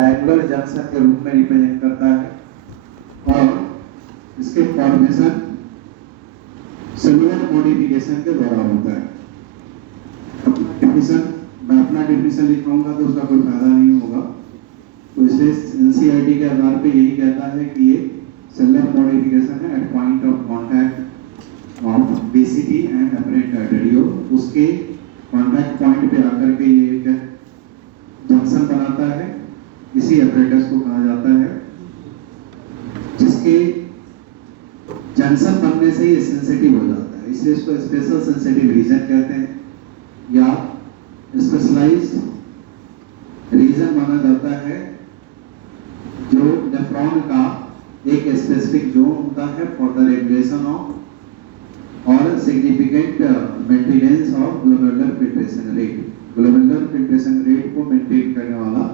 Triangular junction के रूप में रिप्रेजेंट करता है और इसके फॉर्मेशन सेलुलर मॉडिफिकेशन के द्वारा होता है। मैं अपना डेफिनेशन लिखूंगा तो उसका कोई फायदा नहीं होगा, तो इसलिए एनसीईआरटी के आधार पे यही कहता है कि ये सेलुलर मॉडिफिकेशन है at point of contact of BCT and afferent arteriole. उसके कांटेक्ट पॉइंट पे आकर के ये एक जंक्शन बनाता है, इसी अपरेटस को कहा जाता है, जिसके जंक्शन बनने से ये सेंसिटिव हो जाता है, इसलिए इसको स्पेशल सेंसिटिव रीजन कहते हैं या स्पेशलाइज्ड रीजन माना जाता है, जो नेफ्रॉन का एक स्पेसिफिक जोन होता है फॉर द रेगुलेशन ऑफ और significant maintenance of glomerular filtration rate. Glomerular filtration rate को मेंटेन करने वाला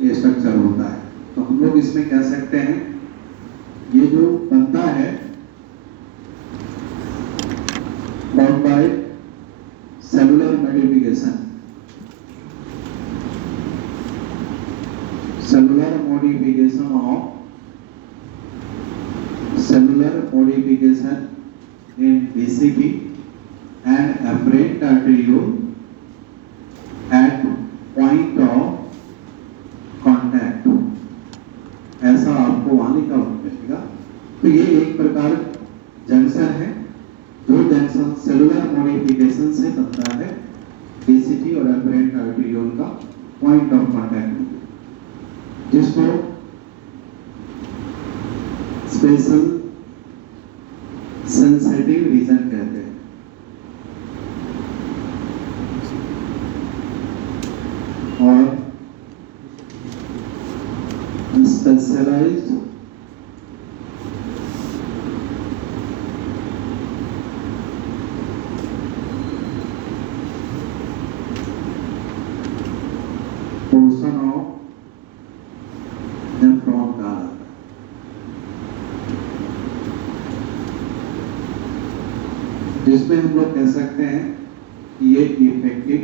ये स्ट्रक्चर होता है। तो हम लोग इसमें कह सकते हैं ये जो बनता है form by cellular modification, cellular modification in BCP and apparent arteriole at point of contact, ऐसा आपको वहां लिखा मिलेगा। तो ये एक प्रकार जंक्शन है, जो जंक्शन सेलुलर मॉडिफिकेशन से बनता है BCP और apparent arteriole का पॉइंट ऑफ कांटेक्ट, जिसको स्पेशल सेंसिटिव रीजन कहते हैं। और स्पेशलाइज्ड पोर्शन ऑफ नेफ्रॉन का, जिसमें हम लोग कह सकते हैं कि ये इफेक्टिव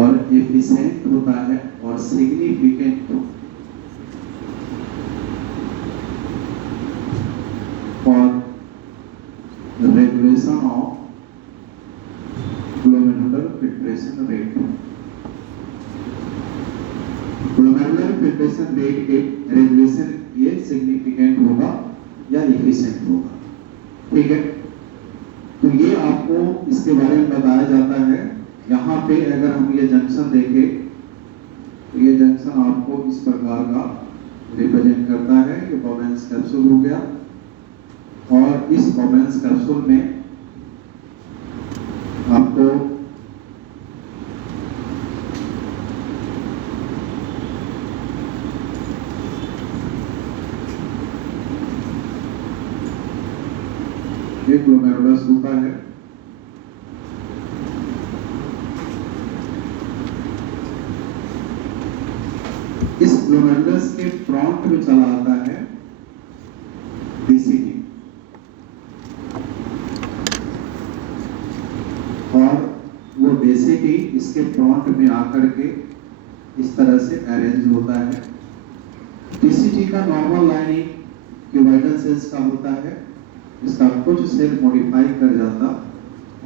और एफिशिएंट होता है और significant for regulation of glomerular filtration rate. Glomerular filtration rate के रेगुलेशन ये सिग्निफिकेंट होगा या एफिशिएंट होगा, ठीक है। तो ये आपको इसके बारे में बताया जाता है। यहाँ पे अगर हम ये जंक्शन देखें तो ये जंक्शन आपको इस प्रकार का रिप्रेजेंट करता है। ये बोमेंस कैप्सूल हो गया और इस बोमेंस कैप्सूल में आपको एक ग्लोमेरुलस होता है, इस ग्लोमेरुलस के फ्रंट में चला आता है बीसीटी और वो बीसीटी इसके फ्रंट में आकर के इस तरह से अरेंज होता है। बीसीटी का नॉर्मल लाइनिंग क्यूबाइडल सेल्स का होता है, इसका कुछ सेल मॉडिफाई कर जाता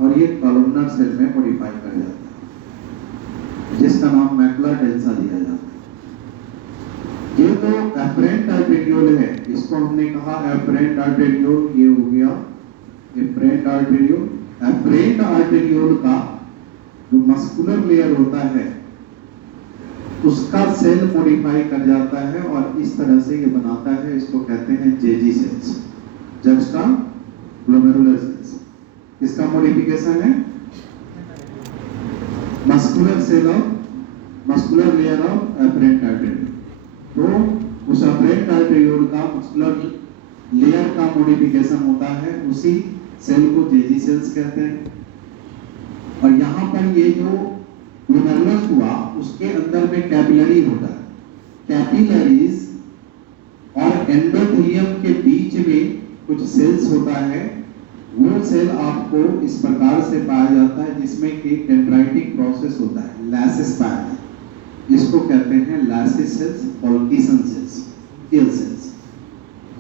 और ये कॉलमनर सेल में मॉडिफाई कर जाता, जिसका नाम मैकुला डेंसा दिया जाता है। ये तो अपरेंट आर्टेरियोल है, इसको हमने कहा अपरेंट आर्टेरियोल, ये हो गया अपरेंट आर्टेरियोल। अपरेंट आर्टेरियोल का जो मस्कुलर लेयर होता है उसका सेल मॉडिफाई कर जाता है और इस तरह से ये बनाता है, इसको कहते हैं JG cells, juxtaglomerular cells. इसका मॉडिफिकेशन है muscular cell of muscular layer of afferent arteriole. तो उस अपरेंट आर्टेरियोल का मस्कुलर लेयर का मॉडिफिकेशन होता है, उसी सेल को जेजी सेल्स कहते हैं। और यहाँ पर ये जो ग्लोमेरुलस हुआ उसके अंदर में कैपिलरी होता है, कैपिलरीज और एंडोथेलियम के बीच में कुछ सेल्स होता है, वो सेल आपको इस प्रकार से पाया जाता है जिसमें कि डेंड्राइटिक प्रोसेस होता है, लैसिस पाया जाता है। इसको कहते हैं लैसिस सेल्स, पॉल्किसन सेल्स, टिल सेल्स।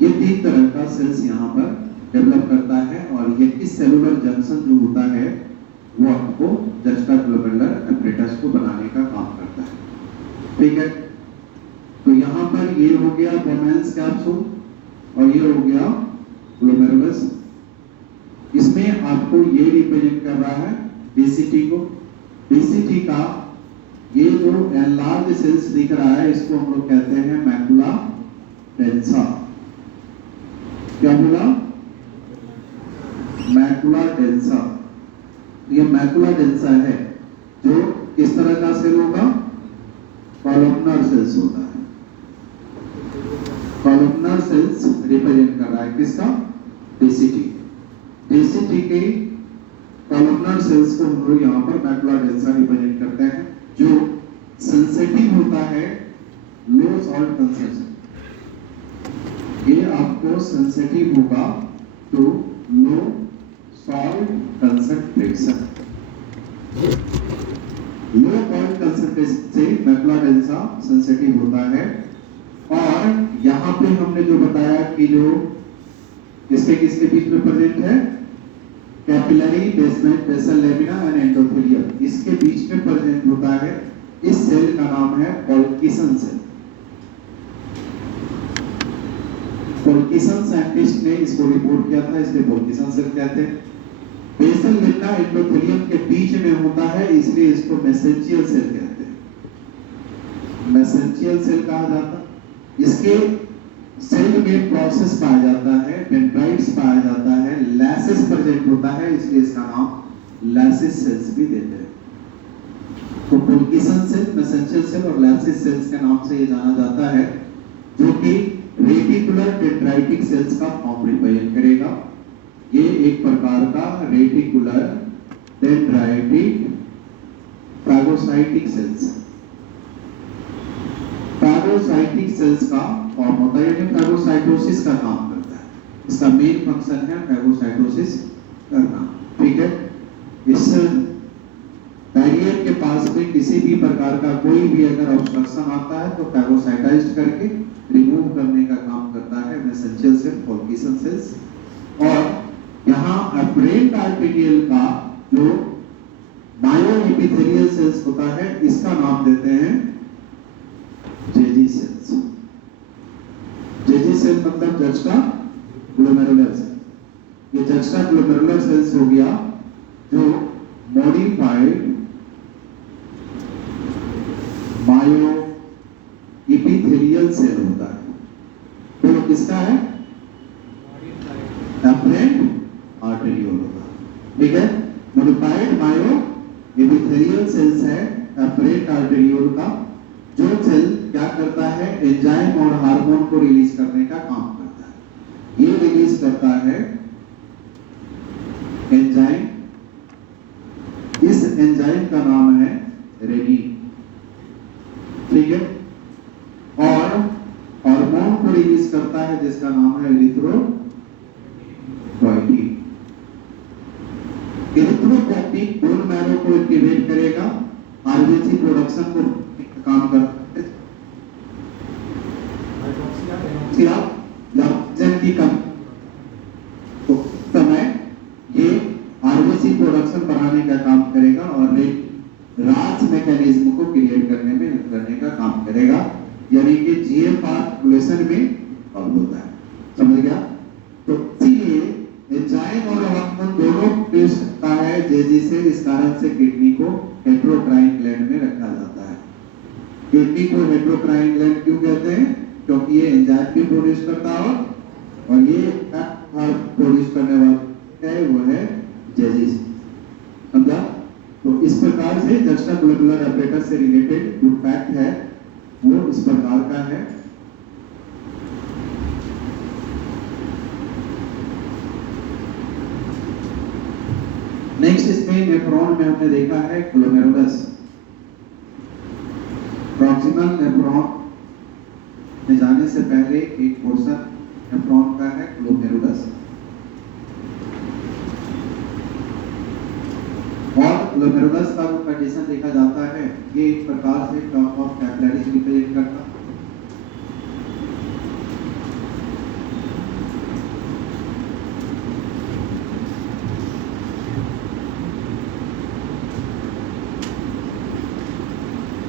ये 3 तरह का सेल्स यहाँ पर डेवलप करता है और ये इस सेलुलर जंक्शन जो होता है वो आपको जस्टाग्लोमेरुलर apparatus को बनाने का काम करता है। ठीक है, तो यहाँ पर ये हो गया बोमेन्स कैप्सूल और ये हो गया ग्लोमेरुलस। इसमें आपको ये रिप्रेजेंट कर रहा है डीसीटी को। डीसीटी का ये जो एनलार्ज सेल्स दिख रहा है इसको हम लोग कहते हैं मैकुला डेंसा। क्या बोला? Macula densa. ये मैकुला डेंसा है जो किस तरह का सेल होगा? कॉलमनर सेल्स होता है। कॉलमनर सेल्स रिप्रेजेंट कर रहा है किसका? डीसीटी। डीसीटी के कॉलमनर सेल्स को हम लोग यहाँ पर मैकुला डेंसा रिप्रेजेंट करते हैं जो सेंसिटिव होता है लो सॉल्ट कंसेंट्रेशन। ये आपको सेंसिटिव होगा to low salt concentration. Low salt concentration से मैकुला डेंसा सेंसिटिव होता है। और यहाँ पे हमने जो बताया कि जो किसके किसके बीच में प्रेजेंट है? Capillary, basement, basal lamina and endothelium, इसके बीच में प्रेजेंट होता है। इस सेल का नाम है पॉल्किसन सेल। पॉल्किसन साइंटिस्ट ने इसको रिपोर्ट किया था, इसलिए पॉल्किसन सेल कहते हैं। बेसल लेमिना एंडोथेलियम के बीच में होता है इसलिए इसको मेसेंचियल सेल कहते हैं। मेसेंचियल सेल कहा जाता है। इसके सेल में प्रोसेस पाया जाता है, डेंड्राइट्स पाया जाता है, लैसिस प्रेजेंट होता है इसलिए इसका नाम लैसिस सेल्स भी देते हैं। तो पॉल्किसन सेल, मेसेंचियल सेल और लैसिस सेल्स के नाम से ये जाना जाता है जो कि रेटिकुलर डेंड्राइटिक सेल्स का फॉर्म रिप्रेजेंट करेगा। ये एक प्रकार का रेटिकुलर डेंड्राइटिक फैगोसाइटिक सेल्स है। फैगोसाइटिक सेल्स का फॉर्म होता है, यानी फैगोसाइटोसिस का काम करता है। इसका मेन फंक्शन है फैगोसाइटोसिस करना। ठीक है, इस बैरियर के पास में किसी भी प्रकार का कोई भी अगर ऑब्स्ट्रक्शन आता है तो फैगोसाइटाइज्ड करके रिमूव करने का काम करता है मेसेंचियल सेल, पॉल्किसन सेल्स। और यहाँ अपेरेंट आर्टेरियल का जो मायोएपिथेलियल सेल्स होता है इसका नाम देते हैं जेजी सेल्स। जेजी सेल मतलब जस्टाग्लोमेरुलर सेल। ये जस्टाग्लोमेरुलर सेल्स हो गया जो मॉडिफाइड मायो एपिथेलियल सेल होता है। तो किसका है? अपेरेंट आर्टेरियल होता है। ठीक है, मॉडिफाइड मायो एपिथेलियल सेल्स है अपेरेंट आर्टेरियल का, जो सेल क्या करता है? एंजाइम और हार्मोन को रिलीज करने का काम करता है। ये रिलीज करता है एंजाइम। इस एंजाइम का नाम है रेनिन। ठीक है, और हार्मोन को रिलीज करता है जिसका नाम है एरिथ्रोपोइटीन। एरिथ्रोपोइटीन बोन मैरो को एक्टिवेट करेगा, आरबीसी प्रोडक्शन को काम करता है। की कम तो समय ये आरबीसी प्रोडक्शन बढ़ाने का काम करेगा और राज मैकेनिज्म को क्रिएट करने का काम करेगा, यानी कि जीएफआर रेगुलेशन में और होता है। समझ गया? तो इसीलिए एंजाइम और हार्मोन दोनों प्रेस करता है जेजी से। इस कारण से किडनी को हेटेरोक्राइन ग्लैंड में रखा जाता है। किडनी को हेटेरोक्राइन ग्लैंड क्यों कहते हैं? क्योंकि ये एंजाइम भी प्रोड्यूस करता है और ये प्रोड्यूस करने वाला है वो है जेजी। समझा? तो इस प्रकार से जस्टाग्लोमेरुलर apparatus से रिलेटेड जो फैक्ट है वो इस प्रकार का है। नेक्स्ट इसमें नेफ्रॉन में हमने देखा है ग्लोमेरुलस। प्रॉक्सिमल नेफ्रॉन में जाने से पहले एक पोर्शन नेफ्रॉन का है ग्लोमेरुलस। ग्लोमेरुलस का जो कंडीशन देखा जाता है ये एक प्रकार से टर्म ऑफ कैपिलरीज रिप्रेजेंट करता है।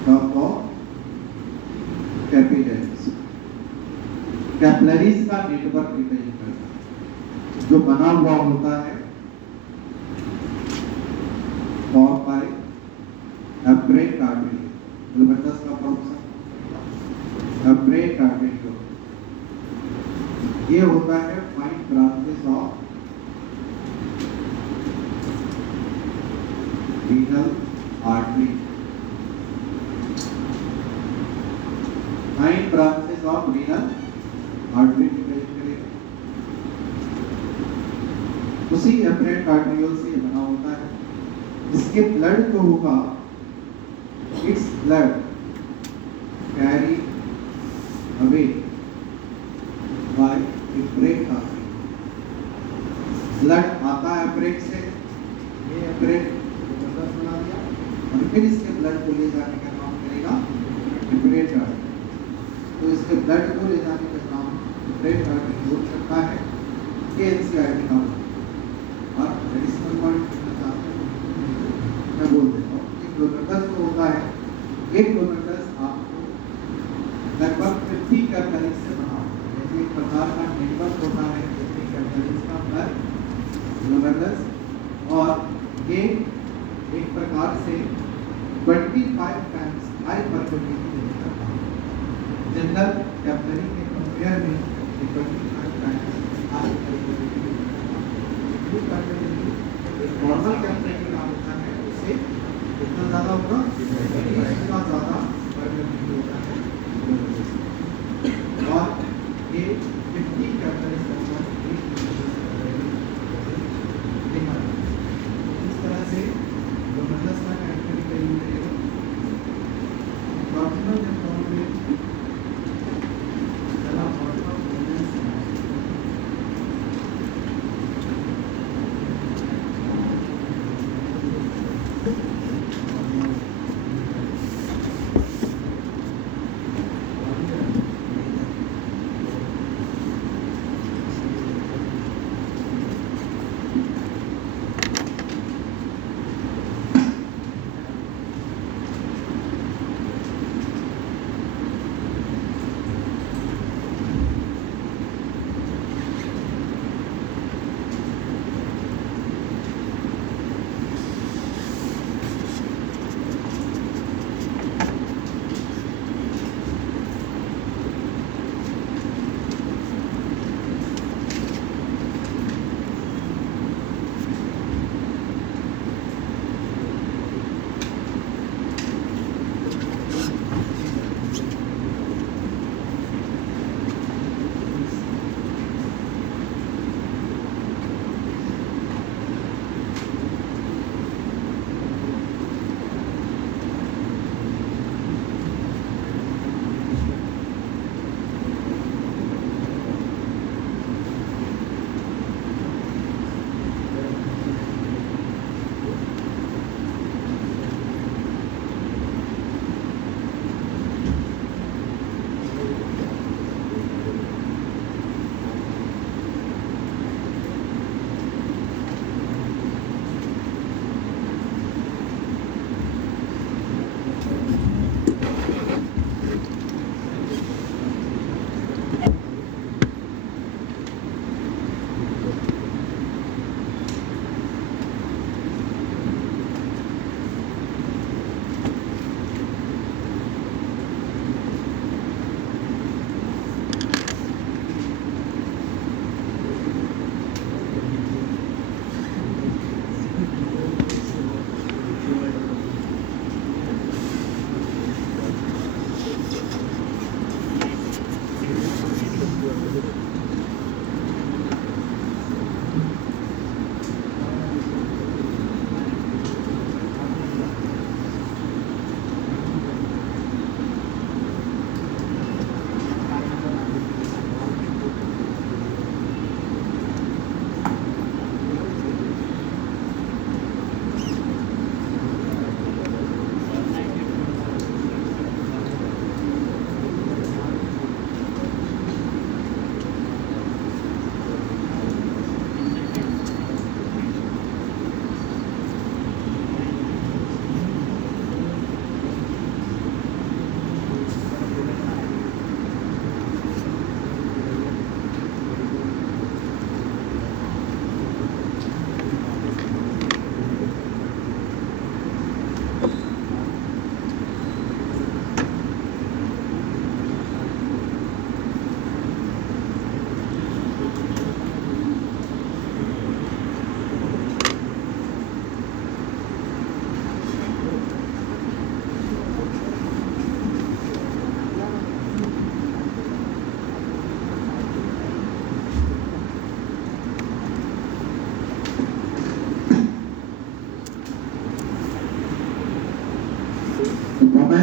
टर्म ऑफ कैपिलरीज, कैपिलरीज का नेटवर्क रिप्रेजेंट करता है जो बना हुआ होता है फॉर्म बाय अब्रेट आर्टरी, ग्लोमेरुलस का फंक्शन अब्रेट आर्टरी ये होता है fine branches of renal artery, fine branches of renal artery उसी अब्रेट आर्टरियोल से बना होता है। इसके ब्लड को होगा its blood carry away by अब्रेट आर्टरी, ब्लड आता है अब्रेट से, ये अब्रेट बना दिया और फिर इसके ब्लड को ले जाने का काम करेगा अब्रेट आर्टरी। तो इसके ब्लड को ले जाने का काम अब्रेट आर्टरी हो सकता है। ये एनसीईआरटी का और एडिशनल पॉइंट मैं बोल देता हूँ कि ग्लोमेरुलस जो होता है एक ग्लोमेरुलस आपको लगभग 50 कैपिलरीज से बना होता है, जैसे एक प्रकार का नेटवर्क होता है 50 कैपिलरीज का ब्लड ग्लोमेरुलस, और ये एक प्रकार से 25 टाइम्स हाई परमेबिलिटी करता है। जनरल कैपिलरी के कंपेयर में 25 times high permeability normal capillary का काम होता है उससे कितना ज़्यादा होगा, इतना ज़्यादा परमेबिलिटी होता है। और ये 50 कैपिलरीज का इस तरह से ग्लोमेरुलस का कैपिलरी का यूज करेगा। प्रॉक्सिमल नेफ्रॉन में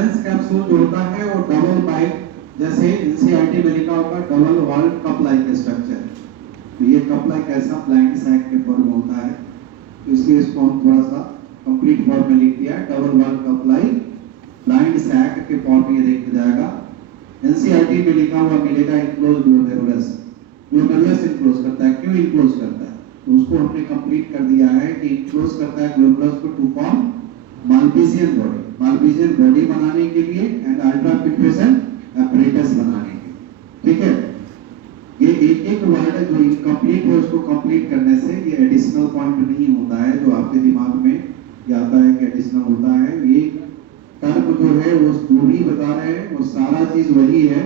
बैलेंस कैप्सूल जो होता है वो डबल पाइप, जैसे एनसीईआरटी में लिखा होगा double wall cup like structure. तो ये कप लाइक ऐसा ब्लाइंड सैक के फॉर्म में होता है, तो इसलिए इसको हम थोड़ा सा कंप्लीट फॉर्म में लिख दिया, double wall cup like blind sac के फॉर्म में ये देखा जाएगा। एनसीईआरटी में लिखा हुआ मिलेगा इनक्लोज ग्लोमेरुलस। ग्लोमेरुलस इनक्लोज करता है, क्यों इनक्लोज करता है? तो उसको हमने कंप्लीट कर दिया है कि इनक्लोज करता है ग्लोमेरुलस को टू फॉर्म माल्पीजियन बॉडी, माल्पीजियन बॉडी बनाने के लिए एंड अल्ट्राफिल्ट्रेशन apparatus बनाने के, ठीक है। ये एक एक वर्ड जो इनकम्प्लीट है उसको कंप्लीट करने से ये एडिशनल पॉइंट नहीं होता है, जो आपके दिमाग में ये आता है कि एडिशनल होता है। ये टर्म जो है वो जो भी बता रहे हैं वो सारा चीज वही है,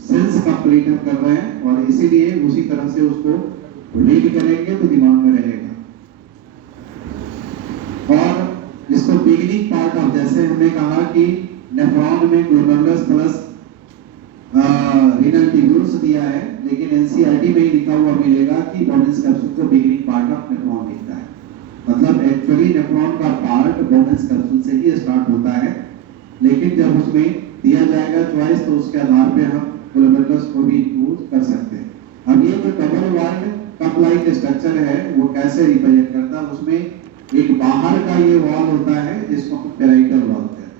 सेंस कंप्लीट हम कर रहे हैं और इसीलिए उसी तरह से उसको रीड करेंगे तो दिमाग में रहेगा। और इसको बिगिनिंग पार्ट ऑफ, जैसे हमने कहा कि नेफ्रॉन में ग्लोमेरुलस प्लस रीनल ट्यूब्यूल्स दिया है, लेकिन एनसीईआरटी में ही लिखा हुआ मिलेगा कि बोमेन्स कैप्सूल को बिगिनिंग पार्ट ऑफ नेफ्रॉन लिखता है। मतलब एक्चुअली नेफ्रॉन का पार्ट बोमेन्स कैप्सूल से ही स्टार्ट होता है, लेकिन जब उसमें दिया जाएगा चॉइस तो उसके आधार पे हम ग्लोमेरुलस को भी यूज कर सकते हैं। अब ये जो double walled cup like structure है वो कैसे रिप्रेजेंट करता है? उसमें एक बाहर का ये वॉल होता है जिसको हम पेराइटल वॉल कहते हैं।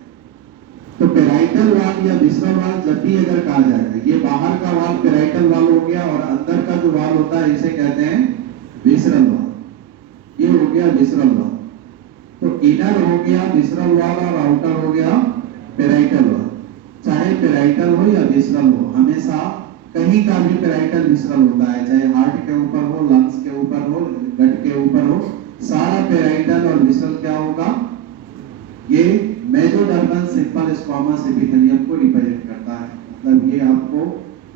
तो पेराइटल वॉल या विसरल वॉल जब भी अगर कहा जाएगा, ये बाहर का वॉल पेराइटल वॉल हो गया और अंदर का जो वॉल होता है इसे कहते हैं विसरल वॉल। ये हो गया विसरल वॉल। तो इनर हो गया विसरल वॉल और आउटर हो गया पेराइटल वॉल। चाहे पेराइटल हो या विसरल हो, हमेशा कहीं का भी पेराइटल विसरल होता है, चाहे हार्ट के ऊपर हो, लंग्स के ऊपर हो, गट के ऊपर हो, सारा पेराइटल और विसरल क्या होगा? ये मेसोडर्मल सिंपल स्क्वामस एपिथेलियम को रिप्रेजेंट करता है। मतलब ये आपको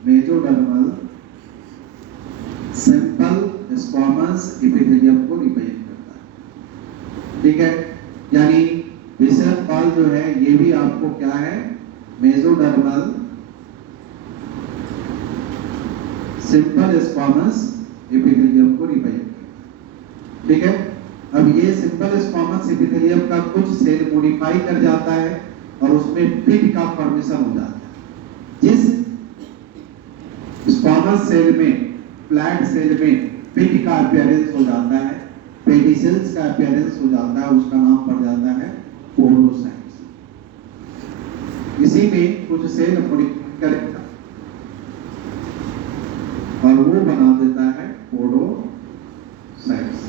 मेसोडर्मल सिंपल स्क्वामस एपिथेलियम को रिप्रेजेंट करता है, ठीक है। यानी विसरल वॉल जो है ये भी आपको क्या है? मेसोडर्मल सिंपल स्क्वामस एपिथेलियम को रिप्रेजेंट करता है, ठीक है। अब ये सिंपल स्क्वामस एपिथेलियम का कुछ सेल मॉडिफाई कर जाता है और उसमें पिट का फॉर्मेशन हो जाता है। जिस स्क्वामस सेल में, फ्लैट सेल में पिट का अपीयरेंस हो जाता है, पेडिसेल्स का अपीयरेंस हो जाता है, उसका नाम पड़ जाता है पोडोसाइट्स। इसी में कुछ सेल मॉडिफाई करेगा और वो बना देता है पोडोसाइट्स।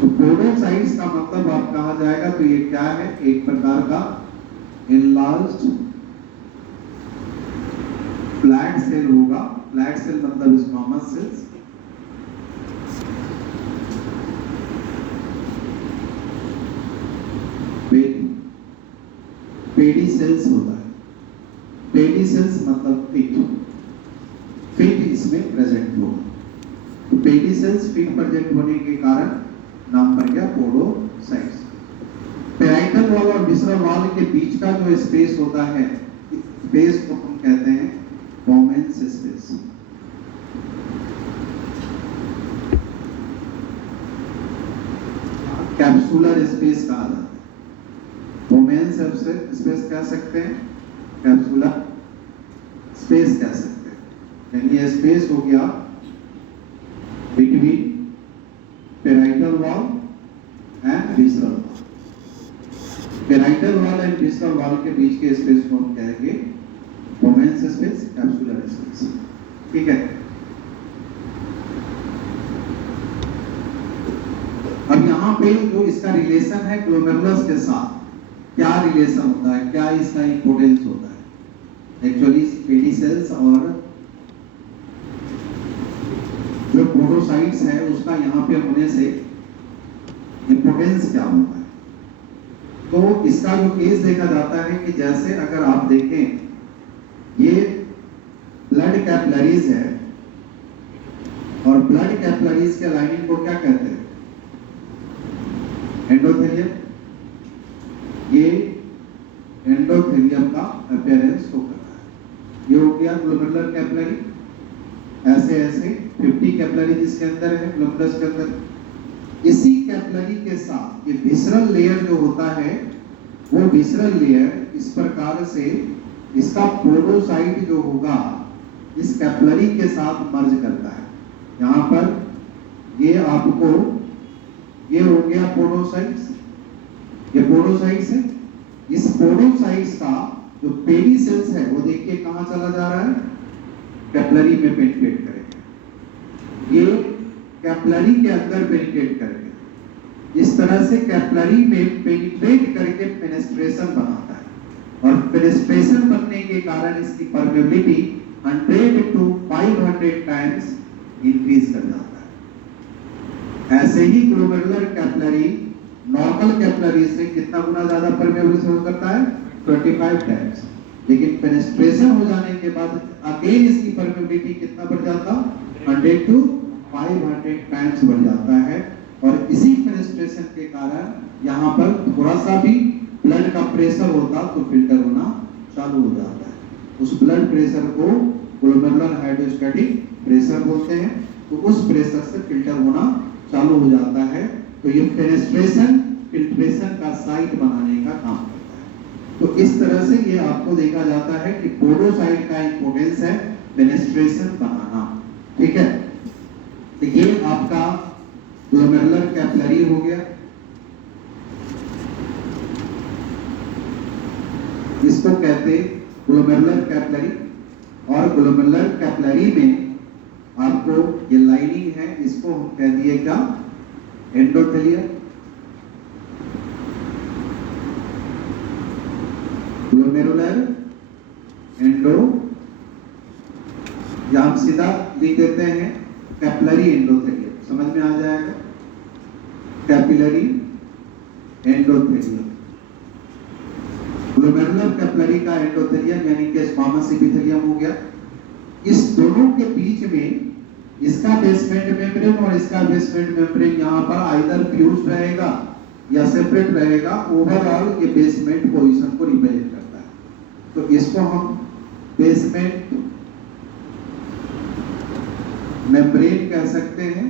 तो पोडोसाइट्स का मतलब आप कहा जाएगा तो ये क्या है? एक प्रकार का एनलार्ज्ड फ्लैट सेल होगा। फ्लैट सेल मतलब स्क्वामस सेल्स। पेडिसेल्स होता है। पेडिसेल्स मतलब फिट इसमें प्रेजेंट होगा। तो पेडिसेल्स फिट प्रेजेंट होने के कारण नाम पड़ गया पोडोसाइट्स। पेराइटल वॉल और विसरल वॉल के बीच का जो स्पेस होता है, स्पेस को हम कहते हैं बोमेन्स स्पेस। कैप्सुलर स्पेस कहा जाता है। बोमेन्स स्पेस कह सकते हैं, कैप्सुलर स्पेस कह सकते हैं। यानी ये स्पेस हो गया between parietal wall and visceral wall. Parietal wall and visceral wall के बीच के स्पेस को हम कहेंगे बोमेन्स स्पेस, कैप्सुलर स्पेस, ठीक है। अब यहाँ पे जो इसका रिलेशन है ग्लोमेरुलस के साथ, क्या रिलेशन होता है, क्या इसका इंपोर्टेंस होता है? एक्चुअली पेडिसेल्स और जो पोडोसाइट्स है उसका यहाँ पे होने से इंपोर्टेंस क्या होता है? तो इसका जो केस देखा जाता है कि जैसे अगर आप देखें ये ब्लड कैपिलरीज है और ब्लड कैपिलरीज के लाइनिंग को क्या कहते हैं? एंडोथेलियम। ये एंडोथेलियम का अपीयरेंस शो करता है। ये हो गया ग्लोमेरुलर कैपिलरी। ऐसे ऐसे 50 कैपिलरी जिसके अंदर है ग्लोमेरुलस के अंदर, इसी कैपिलरी के साथ ये विसरल लेयर जो होता है, वो विसरल लेयर इस प्रकार से इसका पोरोसाइट जो होगा इस कैपिलरी के साथ मर्ज करता है। यहाँ पर ये आपको ये हो गया पोरोसाइट्स, ये पोरोसाइट्स है। इस पोरोसाइट्स का जो पेरिसेल्स है वो देखिए कहाँ चला जा रहा है, कैपिलरी में पेनिट्रेट करेगा। ये कैपिलरी के अंदर पेनिट्रेट करेगा। इस तरह से कैपिलरी में पेनिट्रेट करके फेनेस्ट्रेशन बनाता है और फेनेस्ट्रेशन बनने के कारण इसकी परमेबिलिटी 100 to 500 टाइम्स इंक्रीज कर जाता है। ऐसे ही ग्लोमेरुलर कैपिलरी नॉर्मल कैपिलरी से कितना गुना ज्यादा परमेबिलिटी हो करता है, 25 टाइम्स। लेकिन फेनेस्ट्रेशन हो जाने के बाद अगेन इसकी परमेबिलिटी कितना बढ़ जाता, 100 to 500 टाइम्स बढ़ जाता है। और इसी फेनेस्ट्रेशन के कारण यहाँ पर थोड़ा सा भी ब्लड का प्रेशर होता तो फिल्टर होना चालू हो जाता है। उस ब्लड प्रेशर को ग्लोमेरुलर हाइड्रोस्टैटिक प्रेशर बोलते हैं। तो उस प्रेशर से फिल्टर होना चालू हो जाता है। तो ये फेनेस्ट्रेशन फिल्ट्रेशन का साइट बनाने का काम करता है। तो इस तरह से ये आपको देखा जाता है कि पोरोसाइट का इंपॉर्टेंस है फेनेस्ट्रेशन बनाना। ठीक है, तो ये आपका ग्लोमेरुलर कैपिलरी हो गया। इसको कहते ग्लोमेरुलर कैपिलरी। और ग्लोमेरुलर कैपिलरी में आपको ये लाइनिंग है, इसको हम कह दिए क्या, एंडोथेलियम। ग्लोमेरुलर एंडो, या हम सीधा लिख देते हैं कैपिलरी एंडोथेलियम, समझ में आ जाएगा। कैपिलरी एंडोथेलियम, ग्लोमेरुलर कैपिलरी का एंडोथेलियम यानी कि स्क्वामस एपिथेलियम हो गया। इस दोनों के बीच में इसका बेसमेंट मेम्ब्रेन और इसका बेसमेंट मेम्ब्रेन यहाँ पर आइदर फ्यूज रहेगा या सेपरेट रहेगा। ओवरऑल ये बेसमेंट पोजीशन को रिप्रेजेंट करता है। तो इसको हम बेसमेंट मेम्ब्रेन कह सकते हैं,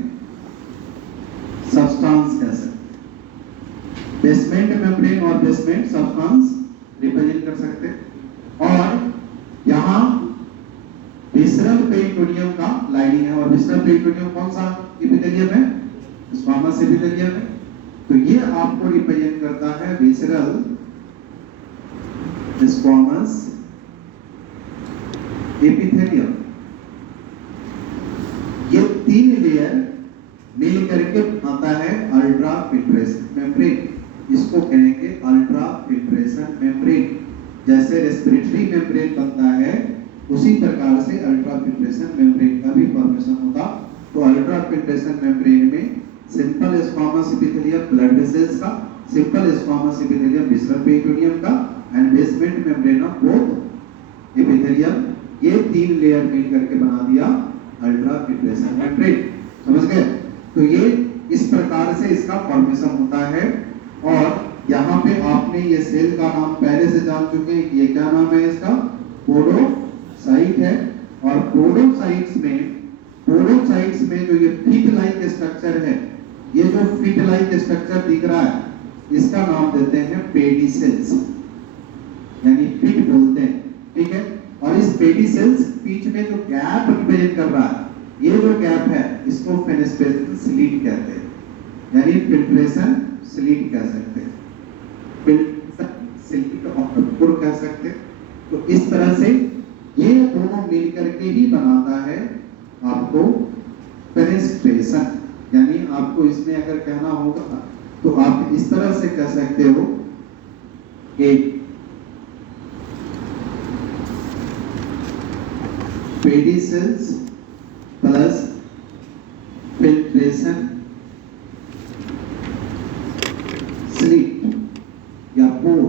सब्सटेंस कह सकते हैं। बेसमेंट मेम्ब्रेन और बेसमेंट सब्सटेंस रिप्रेजेंट कर सकते हैं। और यहाँ विसरल पेरिटोनियम का लाइनिंग है। और विसरल पेरिटोनियम कौन सा एपिथेलियम है, स्क्वामस एपिथेलियम है। तो ये आपको रिप्रेजेंट करता है विसरल स्क्वामस एपिथेलियम। ये तीन लेयर मिल करके बनाता है अल्ट्रा फिल्ट्रेशन मेम्ब्रेन। इसको कहेंगे अल्ट्रा फिल्ट्रेशन मेम्ब्रेन। जैसे रेस्पिरेटरी मेम्ब्रेन बनता है उसी प्रकार से अल्ट्रा फिल्ट्रेशन मेम्ब्रेन का भी फॉर्मेशन होता। तो अल्ट्रा फिल्ट्रेशन मेम्ब्रेन में simple squamous epithelium blood vessels का, simple squamous epithelium visceral peritoneum का and basement membrane of both epithelium, ये तीन लेयर मिल करके बना दिया अल्ट्रा फिल्ट्रेशन मेम्ब्रेन। समझ गए? तो ये इस प्रकार से इसका फॉर्मेशन होता है। और यहाँ पे आपने ये सेल का नाम पहले से जान चुके हैं कि ये क्या नाम है इसका, पोरोसाइट है। और पोरोसाइट्स में जो ये फीट लाइक स्ट्रक्चर है, ये जो फीट लाइक स्ट्रक्चर दिख रहा है, इसका नाम देते हैं पेडिसेल्स, यानी फीट बोलते हैं। ठीक है, और इस पेडिसेल्स बीच में जो गैप रिप्रेजेंट कर रहा है, ये जो गैप है इसको फेनेस्ट्रेशन स्लिट कहते हैं, यानी फिल्ट्रेशन स्लिट कह सकते हैं, फिल्टर स्लिट और कह सकते हैं। तो इस तरह से ये दोनों मिलकर के ही बनाता है आपको फेनेस्ट्रेशन। यानी आपको इसमें अगर कहना होगा तो आप इस तरह से कह सकते हो कि पेडिसेल्स प्लस फिल्ट्रेशन स्लिट या पोर,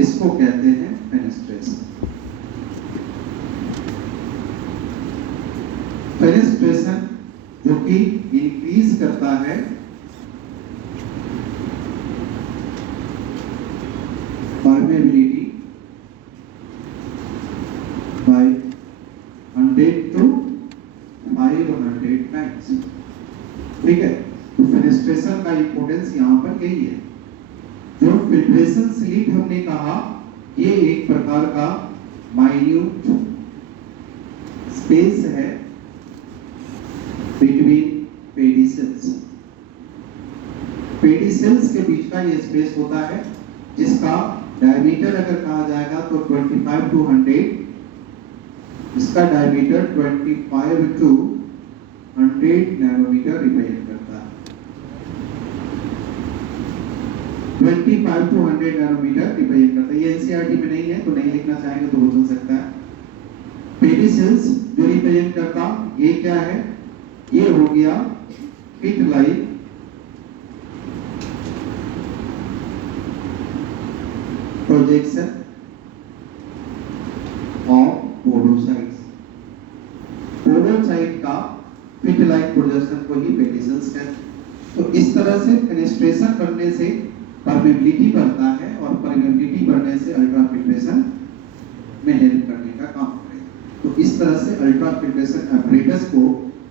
इसको कहते हैं फेनेस्ट्रेशन। फेनेस्ट्रेशन जो कि इंक्रीज करता है permeability by 100 to 500 times। Difference यहाँ पर यही है। जो फिल्ट्रेशन स्लिट हमने कहा, ये एक प्रकार का माइन्यूट स्पेस है बिटवीन पेडिसेल्स। पेडिसेल्स के बीच का ये स्पेस होता है, जिसका डायमीटर अगर कहा जाएगा तो 25 to 100, इसका डायमीटर 25 to 100 नैनोमीटर रिप्रेजेंट करता है। 25 to 100 नैनोमीटर रिप्रेजेंट करता है। ये एनसीईआरटी में नहीं है, तो नहीं लिखना चाहेंगे तो वो चल सकता है। पेडिसेल्स जो रिप्रेजेंट करता, ये क्या है? ये हो गया fit like projection of podocytes. Podocyte का फिट लाइक प्रोजेक्शन को ही पेडिसेल्स कहते हैं। तो इस तरह से फेनेस्ट्रेशन करने से परमेबिलिटी बढ़ता है, और परमेबिलिटी बढ़ने से अल्ट्रा फिल्ट्रेशन में हेल्प करने का काम करेगा। तो इस तरह से अल्ट्रा फिल्ट्रेशन apparatus को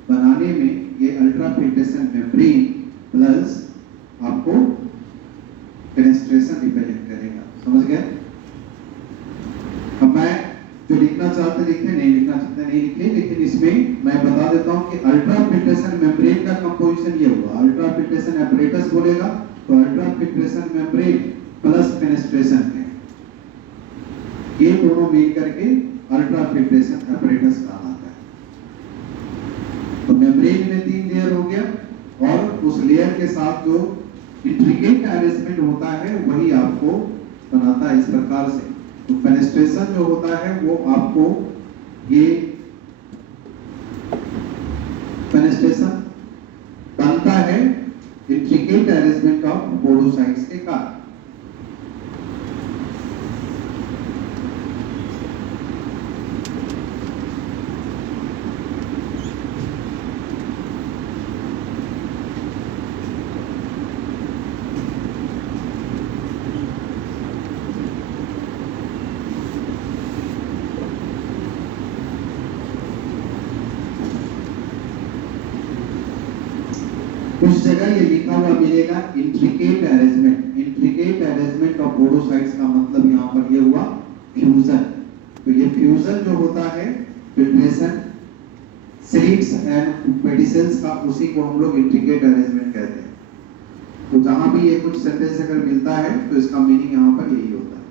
बनाने में ये अल्ट्रा फिल्ट्रेशन मेम्ब्रेन प्लस आपको फेनेस्ट्रेशन रिप्रेजेंट करेगा। समझ गए? अब मैं जो लिखना चाहते लिखे, नहीं लिखना चाहते नहीं लिखे, लेकिन इसमें मैं बता देता हूं कि अल्ट्रा फिल्ट्रेशन मेम्ब्रेन का कंपोजिशन ये हुआ। अल्ट्रा फिल्ट्रेशन apparatus बोलेगा तो ultra filtration membrane plus fenestration है, ये दोनों मिल करके अल्ट्रा फिल्ट्रेशन apparatus कहलाता है। तो मेम्ब्रेन में 3 लेयर हो गया, और उस लेयर के साथ जो इंट्रिकेट अरेंजमेंट होता है वही आपको बनाता है इस प्रकार से। तो फेनेस्ट्रेशन जो होता है वो आपको ये फेनेस्ट्रेशन बनता है इंट्रिकेट अरेंजमेंट ऑफ पोडोसाइट्स के कारण। कुछ जगह ये लिखा हुआ मिलेगा intricate arrangement. Intricate arrangement of podocytes का मतलब यहाँ पर ये हुआ फ्यूजन। तो ये फ्यूजन जो होता है फिल्ट्रेशन स्लिट्स एंड पेडिसेल्स का, उसी को हम लोग इंट्रिकेट अरेंजमेंट कहते हैं। तो जहां भी ये कुछ सेंटेंस अगर मिलता है तो इसका मीनिंग यहाँ पर यही होता है।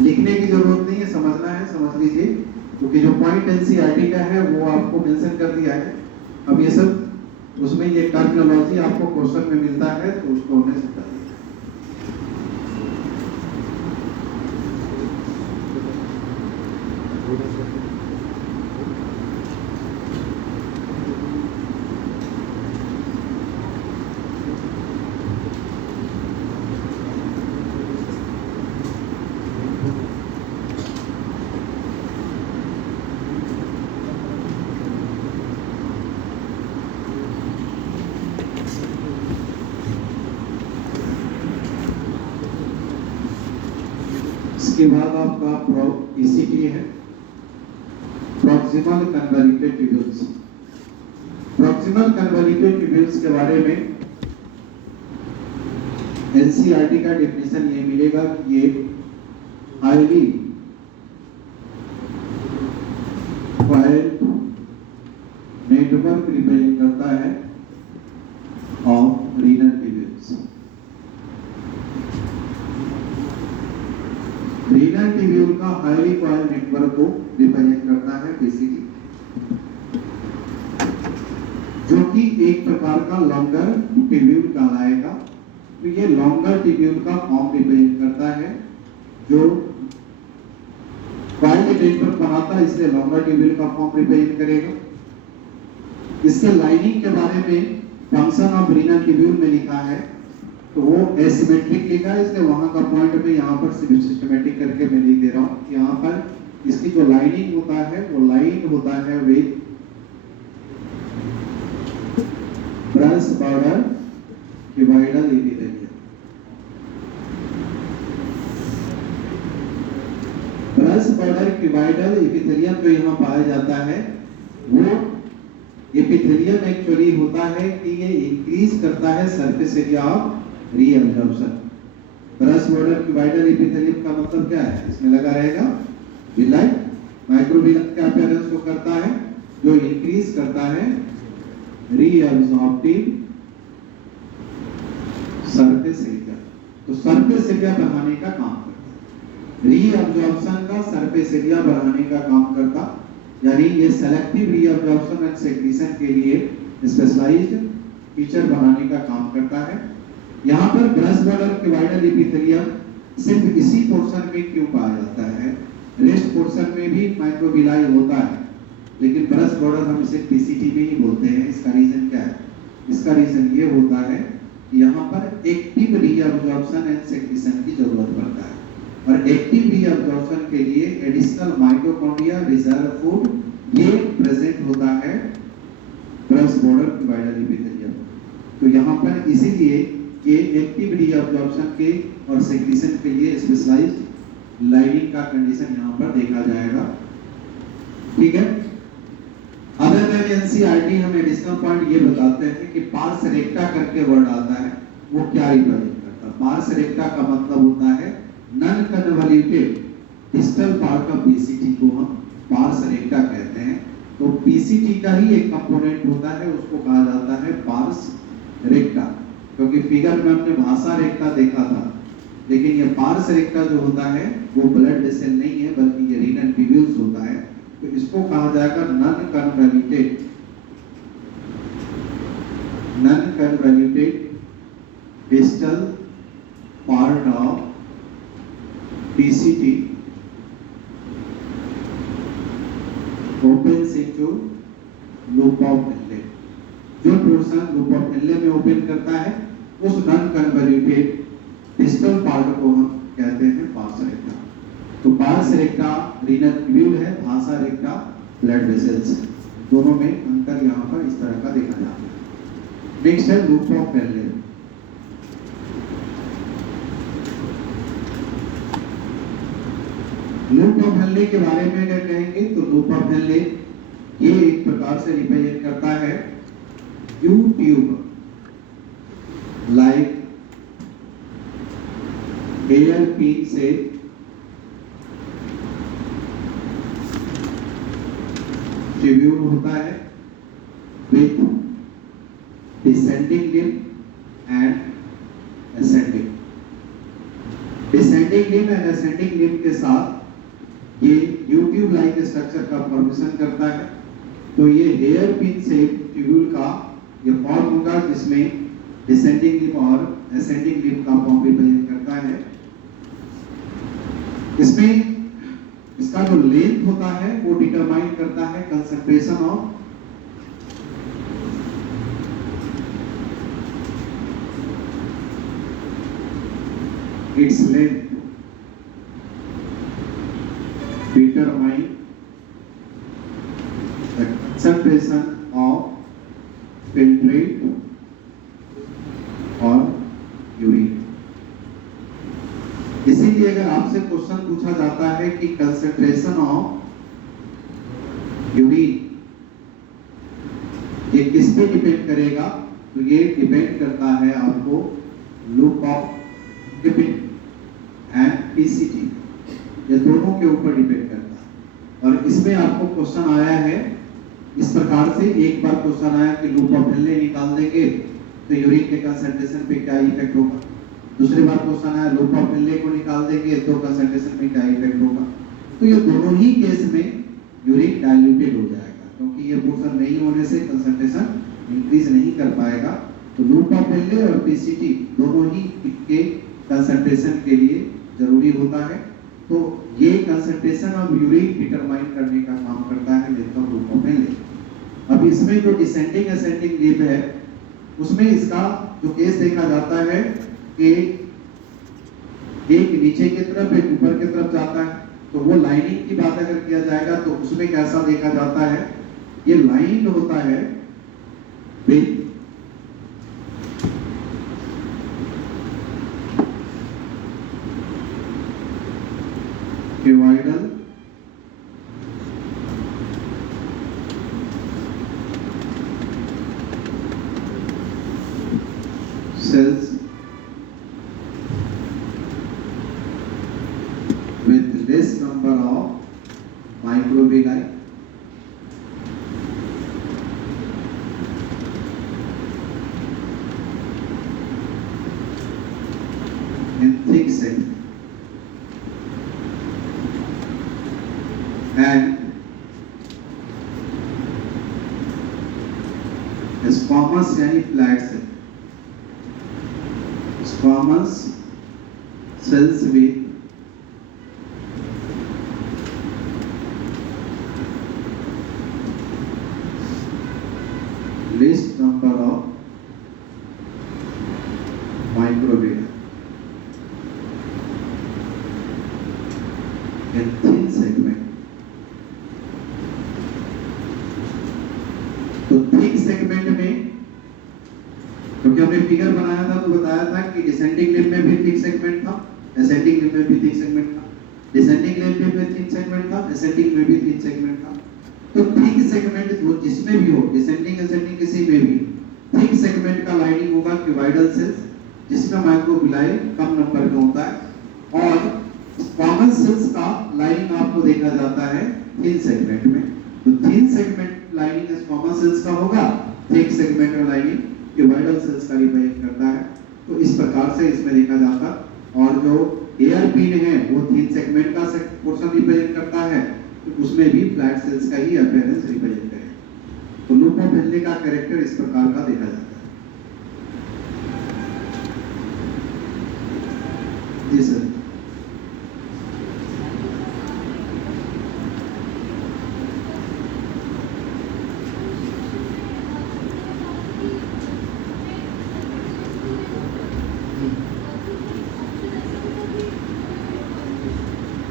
लिखने की जरूरत नहीं है, समझना है समझ लीजिए, क्योंकि जो पॉइंट एनसीईआरटी का है वो आपको मेंशन कर दिया है। अब ये सब उसमें ये टर्मिनोलॉजी आपको क्वेश्चन में मिलता है, तो उसको होने से पहले इसके बाद आपका पीसीटी है, proximal convoluted tubules. Proximal convoluted tubules के बारे में एनसीईआरटी का डेफिनेशन ये मिलेगा कि ये हाईली कॉइल्ड नेटवर्क रिप्रेजेंट करता है of renal tubules. Renal tubule का हाईली कॉइल्ड नेटवर्क को रिप्रेजेंट करता है पीसीटी, जो कि एक प्रकार का लॉन्गर ट्यूब्यूल कहलाएगा। तो ये लॉन्गर ट्यूब्यूल का फॉर्म रिप्रेजेंट करता है, जो कॉइल्ड नेटवर्क बनाता है, इसलिए लॉन्गर ट्यूब्यूल का फॉर्म रिप्रेजेंट करेगा। इसके लाइनिंग के बारे में फंक्शन ऑफ रीनल ट्यूब्यूल में लिखा है, तो वो एसिमेट्रिक लिखा है, इसलिए वहां का पॉइंट में यहाँ पर सिस्टमैटिक करके मैं लिख दे रहा हूँ। यहाँ पर इसकी जो लाइनिंग होता है वो लाइन होता है with brush border divider epithelium. Brush border divider epithelium जो यहाँ पाया जाता है वो एपिथेलियम एक्चुअली होता है कि ये इंक्रीज करता है surface area of reabsorption. Brush border cuboidal epithelium का मतलब क्या है? इसमें लगा रहेगा विलाई। माइक्रोविलाई का अपीयरेंस को करता है जो इंक्रीज करता है रीअब्जॉर्प्टिव सरफेस एरिया। तो सरफेस एरिया बढ़ाने का काम करता है। रीअब्जॉर्प्शन का सरफेस एरिया बढ़ाने का काम करता, यानी ये सेलेक्टिव रीअब्जॉर्प्शन एंड सेक्रीशन के लिए स्पेशलाइज्ड फीचर बनाने का काम करता है। यहाँ पर ब्रश बॉर्डर क्यूबाइडल एपिथेलियम सिर्फ इसी पोर्शन में क्यों पाया जाता है? रेस्ट पोर्शन में भी माइक्रोविलाई होता है, लेकिन ब्रश बॉर्डर हम इसे पीसीटी में ही बोलते हैं। इसका रीजन क्या है? इसका रीजन ये होता है कि यहाँ पर एक्टिव रीअब्जॉर्प्शन एंड सेक्रीशन की जरूरत पड़ता है, और एक्टिव रीअब्जॉर्प्शन के लिए एडिशनल माइटोकॉन्ड्रिया रिजर्व फूड ये प्रेजेंट होता है ब्रश बॉर्डर क्यूबाइडल एपिथेलियम। तो यहाँ पर इसीलिए ये एक्टिव रीअब्जॉर्प्शन के और सेक्रीशन के लिए स्पेशलाइज्ड लाइनिंग का कंडीशन यहाँ पर देखा जाएगा। ठीक है। अदर देन एनसीईआरटी हम एडिशनल पॉइंट ये बताते हैं कि पार्स रेक्टा करके वर्ड आता है, वो क्या रिप्रेजेंट करता है? पार्स रेक्टा का मतलब होता है non कन्वॉल्यूटेड distal part of PCT को हम पार्स रेक्टा कहते हैं। तो पीसीटी का ही एक कंपोनेंट होता है, उसको कहा जाता है पार्स रेक्टा। क्योंकि फिगर में हमने भाषा रेक्टा देखा था, लेकिन ये पार्स रेक्टा जो होता है वो ब्लड वेसल नहीं है, बल्कि ये रीनल ट्यूब्यूल्स होता है। तो इसको कहा जाएगा non कन्वॉल्यूटेड distal part of PCT opens into loop of Henle। जो पोर्शन लूप ऑफ हेनले में ओपन करता है उस नॉन कन्वॉल्यूटेड डिस्टल पार्ट को हम कहते हैं पार्स रेक्टा। तो पार्स रेक्टा रीनल ट्यूब्यूल है, भासा रेक्टा ब्लड वेसल्स, दोनों में अंतर यहाँ पर इस तरह का देखा जाता है। नेक्स्ट है loop of Henley. Loop of Henley के बारे में अगर कहेंगे तो लूप ऑफ हेनले ये एक प्रकार से रिप्रेजेंट करता है you tube like air pin से ट्यूब्यूल होता है with descending limb and ascending. Descending limb and ascending limb के साथ ये यूट्यूब लाइक स्ट्रक्चर का फॉर्मेशन करता है। तो ये हेयर पिन से ट्यूब्यूल का ये फॉर्म होगा, जिसमें डिसेंडिंग लिम्ब और असेंडिंग लिम्ब का फॉर्म रिप्रेजेंट करता है। इसमें इसका जो लेंथ होता है वो डिटरमाइन करता है concentration of its length determine the concentration of filtrate और यूरिन। इसीलिए अगर आपसे क्वेश्चन पूछा जाता है कि कंसंट्रेशन ऑफ यूरिन ये किस पे डिपेंड करेगा, तो ये डिपेंड करता है आपको लूप ऑफ एंड पीसीटी, ये दोनों के ऊपर डिपेंड करता है। और इसमें आपको क्वेश्चन आया है इस प्रकार से, एक बार क्वेश्चन आया कि लूप ऑफ हेनले निकाल देंगे तो यूरिन के कंसंट्रेशन पे क्या इफेक्ट होगा। दूसरी बार क्वेश्चन आया लूप ऑफ हेनले को निकाल देंगे तो कंसंट्रेशन में क्या इफेक्ट होगा। तो ये दोनों ही केस में यूरिन डाइल्यूटेड हो जाएगा, क्योंकि ये पोर्शन नहीं होने से कंसंट्रेशन इंक्रीज नहीं कर पाएगा। तो लूप ऑफ हेनले और पीसीटी दोनों ही के कंसंट्रेशन के लिए जरूरी होता है। तो ये कंसंट्रेशन ऑफ यूरिन डिटरमाइन करने का काम करता है length of loop of Henley. अब इसमें जो डिसेंडिंग असेंडिंग लिम्ब है उसमें इसका जो केस देखा जाता है कि एक नीचे की तरफ एक ऊपर की तरफ जाता है। तो वो लाइनिंग की बात अगर किया जाएगा तो उसमें कैसा देखा जाता है, ये लाइन होता है with cuboidal cells with less number of microvilli in thick segment and squamous यानी flat cell, squamous cells with least number of microvilli in thin segment। तो थिक सेगमेंट में क्योंकि हमने फिगर बनाया था तो बताया था कि डिसेंडिंग लिम्ब में भी थिक सेगमेंट था, असेंडिंग लिम्ब में भी थिक सेगमेंट था, डिसेंडिंग लिम्ब में थिक सेगमेंट था, असेंडिंग में भी थिक सेगमेंट था। तो थिक सेगमेंट जो जिसमें भी हो, डिसेंडिंग असेंडिंग किसी में भी, थिक सेगमेंट का लाइनिंग होगा क्यूबाइडल सेल्स जिसमें माइक्रोविलाई कम नंबर में होता है, और स्क्वामस सेल्स का लाइनिंग आपको देखा जाता है थिन सेगमेंट में। तो thin segment lining squamous cells का होगा, थिक सेगमेंट में लाइनिंग क्यूबाइडल सेल्स का रिप्रेजेंट करता है। तो इस प्रकार से इसमें देखा जाता, और जो एयर पिन है वो थिन सेगमेंट का पोर्शन रिप्रेजेंट करता है, तो उसमें भी फ्लैट सेल्स का ही अपीयरेंस रिप्रेजेंट करेगा। तो लूप ऑफ हेनले का कैरेक्टर इस प्रकार का देखा जाता है। जी sir.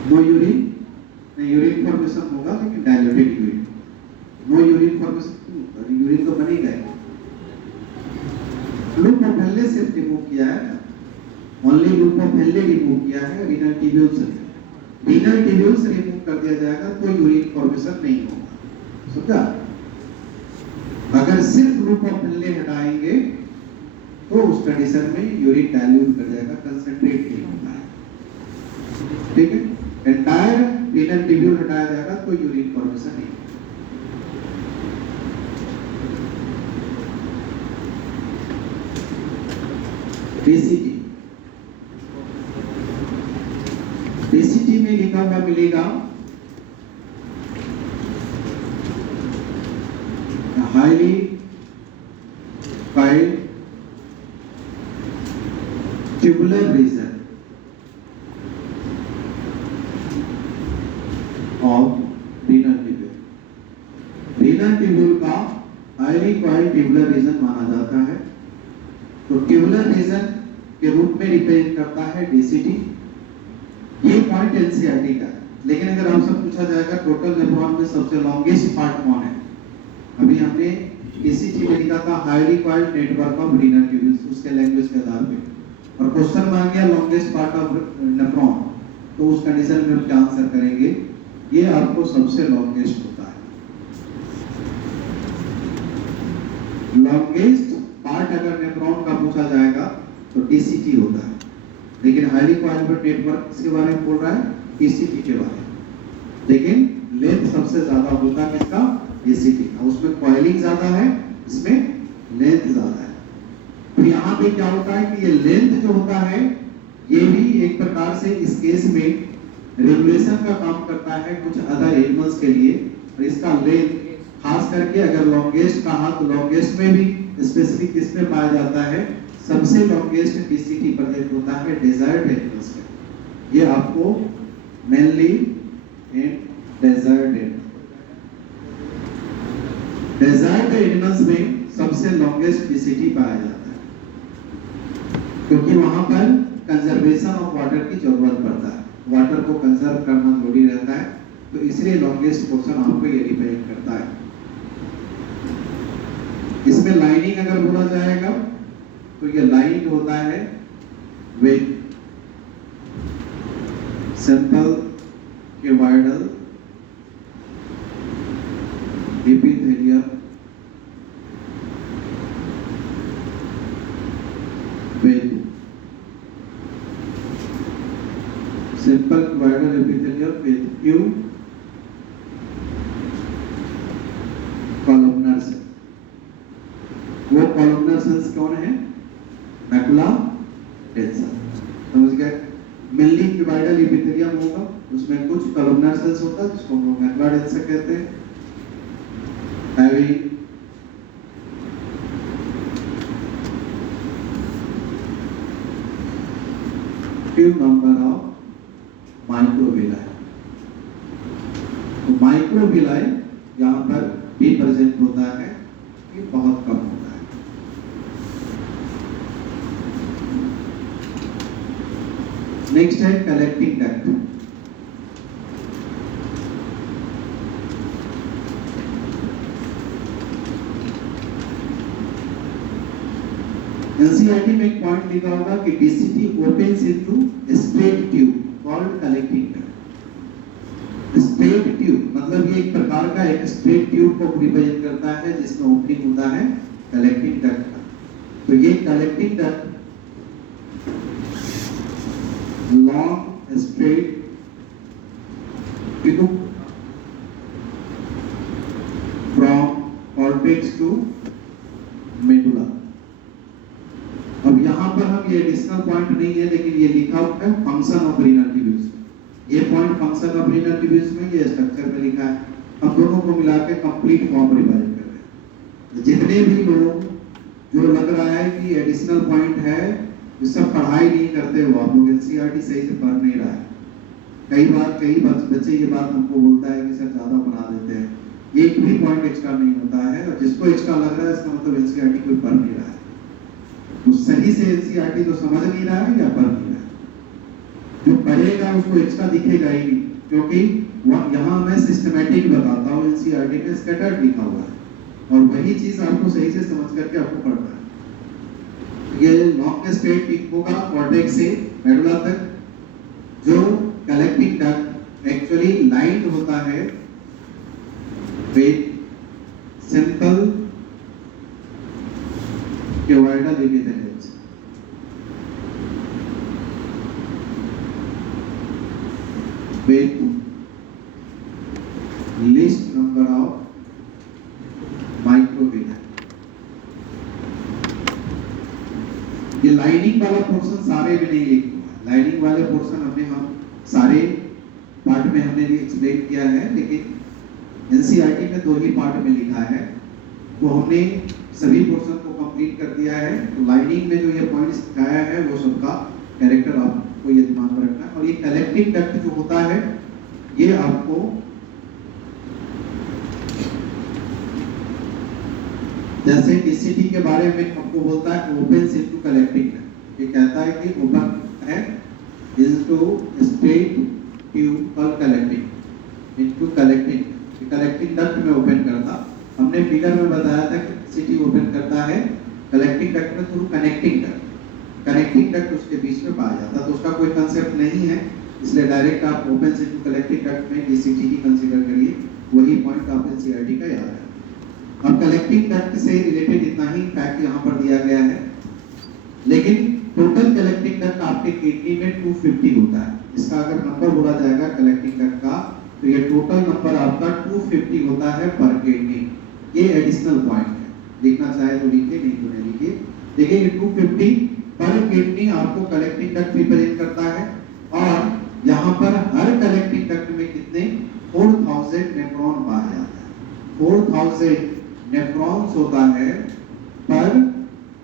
No urine, urine formation होगा लेकिन diluted urine. No urine formation, urine तो बनेगा ही। लूप ऑफ हेनले सिर्फ रिमूव किया है, only loop of Henle remove किया है, रीनल ट्यूब्यूल्स रिमूव कर दिया जाएगा तो यूरिन फॉर्मेशन नहीं होगा। समझा? अगर सिर्फ लूप ऑफ हेनले हटाएंगे तो उस कंडीशन में यूरिन डाइल्यूट कर जाएगा, कंसंट्रेट नहीं होता है। ठीक है? एंटायर रीनल ट्यूब्यूल हटाया जाएगा तो यूरिन फॉर्मेशन नहीं। डीसीटी, डीसीटी में लिखा हुआ मिलेगा highly coiled tubular region of renal tubule. Renal tubule का हाईली फाइल्ड ट्यूबुलर रीजन माना जाता है। तो ट्यूबुलर रीजन के रूप में रिप्रेजेंट करता है डीसीटी। ये पॉइंट एनसीईआरटी का है, लेकिन अगर आपसे पूछा जाएगा टोटल नेफ्रॉन में सबसे लॉन्गेस्ट पार्ट कौन है, अभी हमने डीसीटी में लिखा था highly coiled network of renal tubules, उसके लैंग्वेज के आधार पे, और क्वेश्चन मांग गया लॉन्गेस्ट पार्ट ऑफ नेफ्रॉन, तो उस कंडीशन में हम क्या आंसर करेंगे? ये आपको सबसे लॉन्गेस्ट होता है। लॉन्गेस्ट पार्ट अगर नेफ्रॉन का पूछा जाएगा तो डीसीटी होता है, लेकिन हाईली कॉइल्ड नेटवर्क किसके बारे में बोल रहा है? डीसीटी के बारे में। लेकिन लेंथ सबसे ज्यादा होता है किसका? डीसीटी का। उसमें कॉइलिंग ज्यादा है, इसमें लेंथ ज्यादा है। तो यहाँ पे क्या होता है कि ये लेंथ जो होता है ये भी एक प्रकार से इस केस में रेगुलेशन का काम करता है कुछ अदर एनिमल्स के लिए, और इसका लेंथ खास करके अगर लॉन्गेस्ट कहा तो लॉन्गेस्ट में भी स्पेसिफिक किस में पाया जाता है? सबसे लॉन्गेस्ट डीसीटी प्रेजेंट होता है डेजर्ट एनिमल्स में। ये आपको मेनली इन डेजर्ट एनिमल्स में सबसे लॉन्गेस्ट डीसीटी पाया जाता है, क्योंकि वहां पर कंजर्वेशन ऑफ वाटर की जरूरत पड़ता है, वाटर को कंजर्व करना जरूरी रहता है, तो इसलिए लॉन्गेस्ट पोर्शन आपको ये रिप्रेजेंट करता है। इसमें लाइनिंग अगर बोला जाएगा तो ये लाइन होता है with simple cuboidal epithelial with simple cuboidal epithelium with few columnar cells. वो columnar cells कौन है? Macula densa. समझ गए? मेनली क्यूबाइडल एपिथेलियम होगा, उसमें कुछ columnar cells होता है जिसको हम लोग मैकुला डेंसा कहते हैं। having few number of microvilli। तो माइक्रोविलाई यहाँ पर भी प्रेजेंट होता है, ये बहुत कम होता है। नेक्स्ट है कलेक्टिंग डक्ट। एनसीईआरटी में एक पॉइंट लिखा होगा कि DCT opens into straight tube called collecting duct. Straight tube मतलब ये एक प्रकार का एक स्ट्रेट ट्यूब को रिप्रेजेंट करता है जिसमें ओपनिंग होता है कलेक्टिंग डक्ट का। तो ये collecting duct long straight tube from cortex to medulla. अब यहाँ पर हम ये एडिशनल पॉइंट नहीं है, लेकिन ये लिखा हुआ है फंक्शन ऑफ रीनल ट्यूब्स। ये point function of renal tubes में ये स्ट्रक्चर में लिखा है। हम दोनों को मिला के कंप्लीट फॉर्म रिवाइज कर रहे हैं। जितने भी लोग जो लग रहा है कि एडिशनल पॉइंट है, ये सब पढ़ाई नहीं करते हो आप लोग, एनसीईआरटी सही से पढ़ नहीं रहा है। कई बार कई बच्चे ये बात हमको बोलता है कि सर ज्यादा पढ़ा देते हैं, एक भी पॉइंट एक्स्ट्रा नहीं होता है, और जिसको एक्स्ट्रा लग रहा है इसका मतलब एनसीईआरटी कोई पढ़ नहीं रहा है। तो सही से एनसीईआरटी तो समझ नहीं रहा है या पढ़ नहीं रहा है। जो पढ़ेगा उसको एक्स्ट्रा दिखेगा ही नहीं, क्योंकि यहाँ मैं सिस्टमैटिक बताता हूँ, एनसीईआरटी में स्कैटर्ड लिखा हुआ है, और वही चीज आपको सही से समझ करके आपको पढ़ना है। ये लॉन्ग स्ट्रेट ट्यूब होगा कॉर्टेक्स से मेडुला तक। जो कलेक्टिंग डक्ट एक्चुअली लाइंड होता है with simple cuboidal epithelium with least number of microvilli। ये लाइनिंग वाला पोर्शन सारे में नहीं लिखा हुआ है। लाइनिंग वाले पोर्शन हम सारे पार्ट में हमने भी एक्सप्लेन किया है, लेकिन एनसीईआरटी में दो ही पार्ट में लिखा है, तो हमने सभी पोर्शन को कंप्लीट कर दिया है। तो लाइनिंग में जो ये पॉइंट्स दिखाया है वो सबका कैरेक्टर आपको ये दिमाग में रखना है। और ये कलेक्टिंग डक्ट जो होता है ये आपको जैसे डीसीटी के बारे में आपको बोलता है ओपन इनटू कलेक्टिंग डक्ट, ये कहता है कि ओपन है into straight tube called collecting into collecting. Collecting duct में ओपन करता, हमने फिगर में बताया था कि डीसीटी ओपन करता है कलेक्टिंग डक्ट में through connecting duct. Connecting duct उसके बीच में पाया जाता है, तो उसका कोई कंसेप्ट नहीं है, इसलिए डायरेक्ट आप ओपन इनटू कलेक्टिंग डक्ट में डीसीटी ही कंसीडर करिए, वही पॉइंट आप एनसीईआरटी का याद है। अब कलेक्टिंग डक्ट से रिलेटेड इतना ही फैक्ट यहाँ पर दिया गया है, लेकिन टोटल कलेक्टिंग डक्ट आपके किडनी में 250 होता है। इसका अगर नंबर बोला जाएगा कलेक्टिंग डक्ट का, तो ये टोटल नंबर आपका 250 होता है पर किडनी। ये एडिशनल पॉइंट है, लिखना चाहे तो लिखिए, नहीं तो नहीं लिखिए। देखिए ये 250 पर किडनी आपको कलेक्टिंग डक्ट रिप्रेजेंट करता है, और यहाँ पर हर कलेक्टिंग डक्ट में कितने 4000 नेफ्रॉन पाया जाता है। 4000 नेफ्रॉन्स होता है पर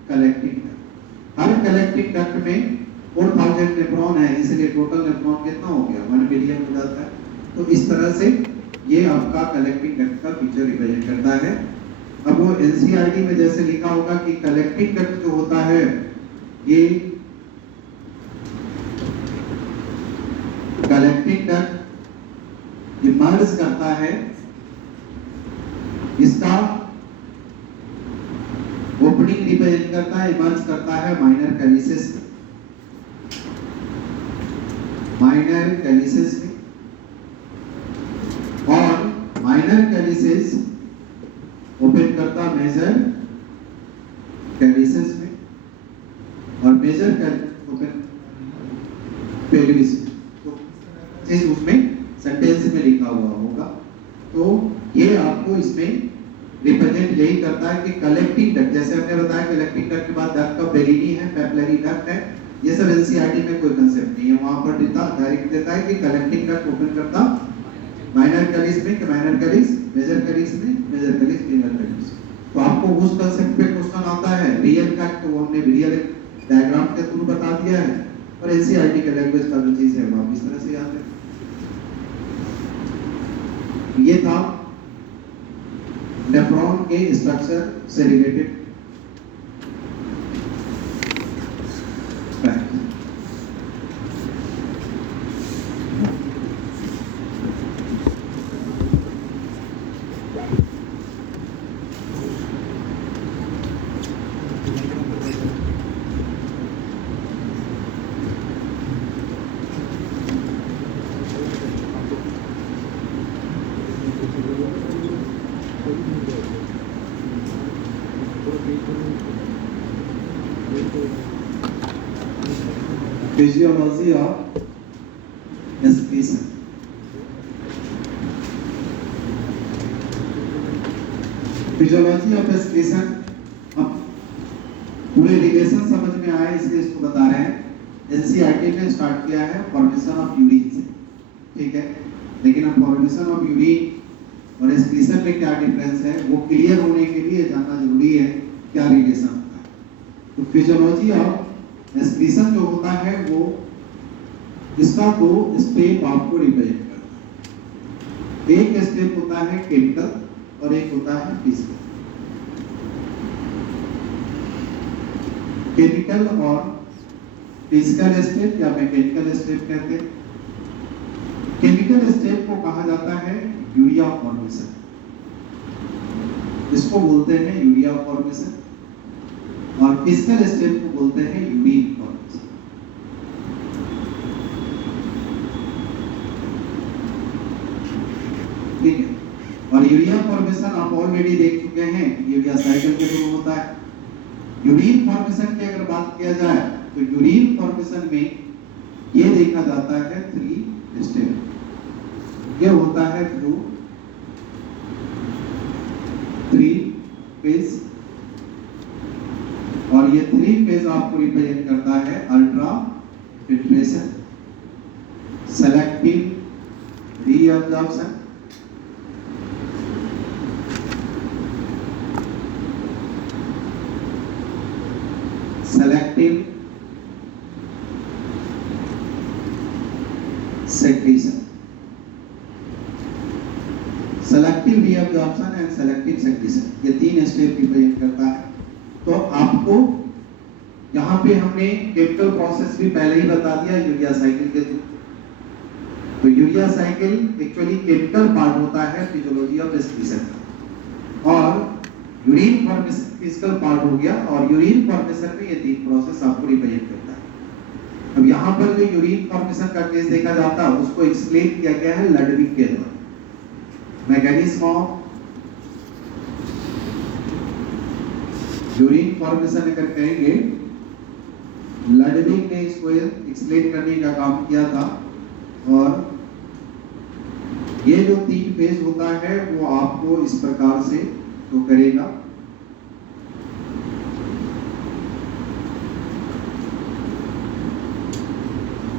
कलेक्टिंग डक्ट। हर कलेक्टिंग डक्ट में 4000 नेफ्रॉन है, इसलिए टोटल नेफ्रॉन कितना हो गया 1 बिलियन हो जाता है। तो इस तरह से ये आपका कलेक्टिंग डक्ट का फीचर रिप्रेजेंट करता है। अब वो एनसीईआरटी में जैसे लिखा होगा कि कलेक्टिंग डक्ट जो होता है ये कलेक्टिंग डक्ट इमर्ज करता है, इसका ओपनिंग रिप्रेजेंट करता है, इमर्ज करता है माइनर कैलिसेस में, और माइनर कैलिसेस ओपन करता मेजर कैलिसेस में, और और मेजर ओपन पेल्विस, तो चीज उसमें सेंटेंस में लिखा हुआ होगा। तो ये आपको इसमें रिप्रेजेंट यही करता है कि कलेक्टिंग डक्ट, जैसे हमने बताया कलेक्टिंग डक्ट के बाद डक्ट ऑफ बेरिनी है, पेपिलरी डक्ट है, ये सब एनसीईआरटी में कोई कंसेप्ट नहीं है। वहां पर डायरेक्ट देता है कि कलेक्टिंग डक्ट ओपन करता माइनर कैलिस में, माइनर कैलिस, मेजर कैलिस में, मेजर कैलिस, फिंगर कैलिस। तो आपको उस कंसेप्ट पे क्वेश्चन आता है रियल डक्ट, तो वो हमने रियल डायग्राम के थ्रू बता दिया है, और एनसीईआरटी के लैंग्वेज का जो चीज है वो आप इस तरह से याद रखें। ये था नेफ्रॉन के स्ट्रक्चर से related fact. Physiology of excretion. Physiology of excretion, अब पूरे रिलेशन समझ में आए इसलिए इसको बता रहे हैं। एनसीईआरटी ने स्टार्ट किया है फॉर्मेशन ऑफ यूरिन से, ठीक है, लेकिन अब फॉर्मेशन ऑफ यूरिन और एक्सक्रीशन में क्या डिफरेंस है वो क्लियर होने के लिए जानना जरूरी है क्या रिलेशन होता है। तो फिजियोलॉजी ऑफ एक्सक्रीशन जो होता है वो इसका दो स्टेप आपको रिप्रेजेंट करता है। एक स्टेप होता है केमिकल और एक होता है फिजिकल। केमिकल और फिजिकल स्टेप या मैकेनिकल स्टेप कहते हैं। केमिकल स्टेप को कहा जाता है यूरिया फॉर्मेशन, इसको बोलते हैं यूरिया फॉर्मेशन, और फिजिकल स्टेप को बोलते हैं यूरिन फॉर्मेशन। ठीक है, और यूरिया फॉर्मेशन आप ऑलरेडी देख चुके हैं, यूरिया साइकिल के थ्रू होता है। यूरिन फॉर्मेशन की अगर बात किया जाए तो यूरिन फॉर्मेशन में ये देखा जाता है 3 स्टेप। ये होता है थ्रू 3 फेज, और ये 3 फेज आपको रिप्रेजेंट करता है ultra filtration, selective reabsorption, selective secretion, selective reabsorption and selective secretion, ये 3 स्टेप रिप्रेजेंट करता है। तो आपको यहाँ पे हमने केमिकल प्रोसेस भी पहले ही बता दिया यूरिया साइकिल के थ्रू। तो urea cycle actually chemical part होता है फिजियोलॉजी ऑफ एक्सक्रीशन का, और यूरिन फॉर्मेशन फिजिकल पार्ट हो गया, और यूरिन फॉर्मेशन में ये 3 प्रोसेस आपको रिप्रेजेंट करता है। अब यहाँ पर जो यूरिन फॉर्मेशन का केस देखा जाता है उसको एक्सप्लेन किया गया है लडविक के द्वारा। मैकेनिज्म ऑफ यूरिन फॉर्मेशन अगर कहेंगे, लडविक ने इसको एक्सप्लेन करने का काम किया था, और ये जो 3 फेज होता है वो आपको इस प्रकार से तो करेगा।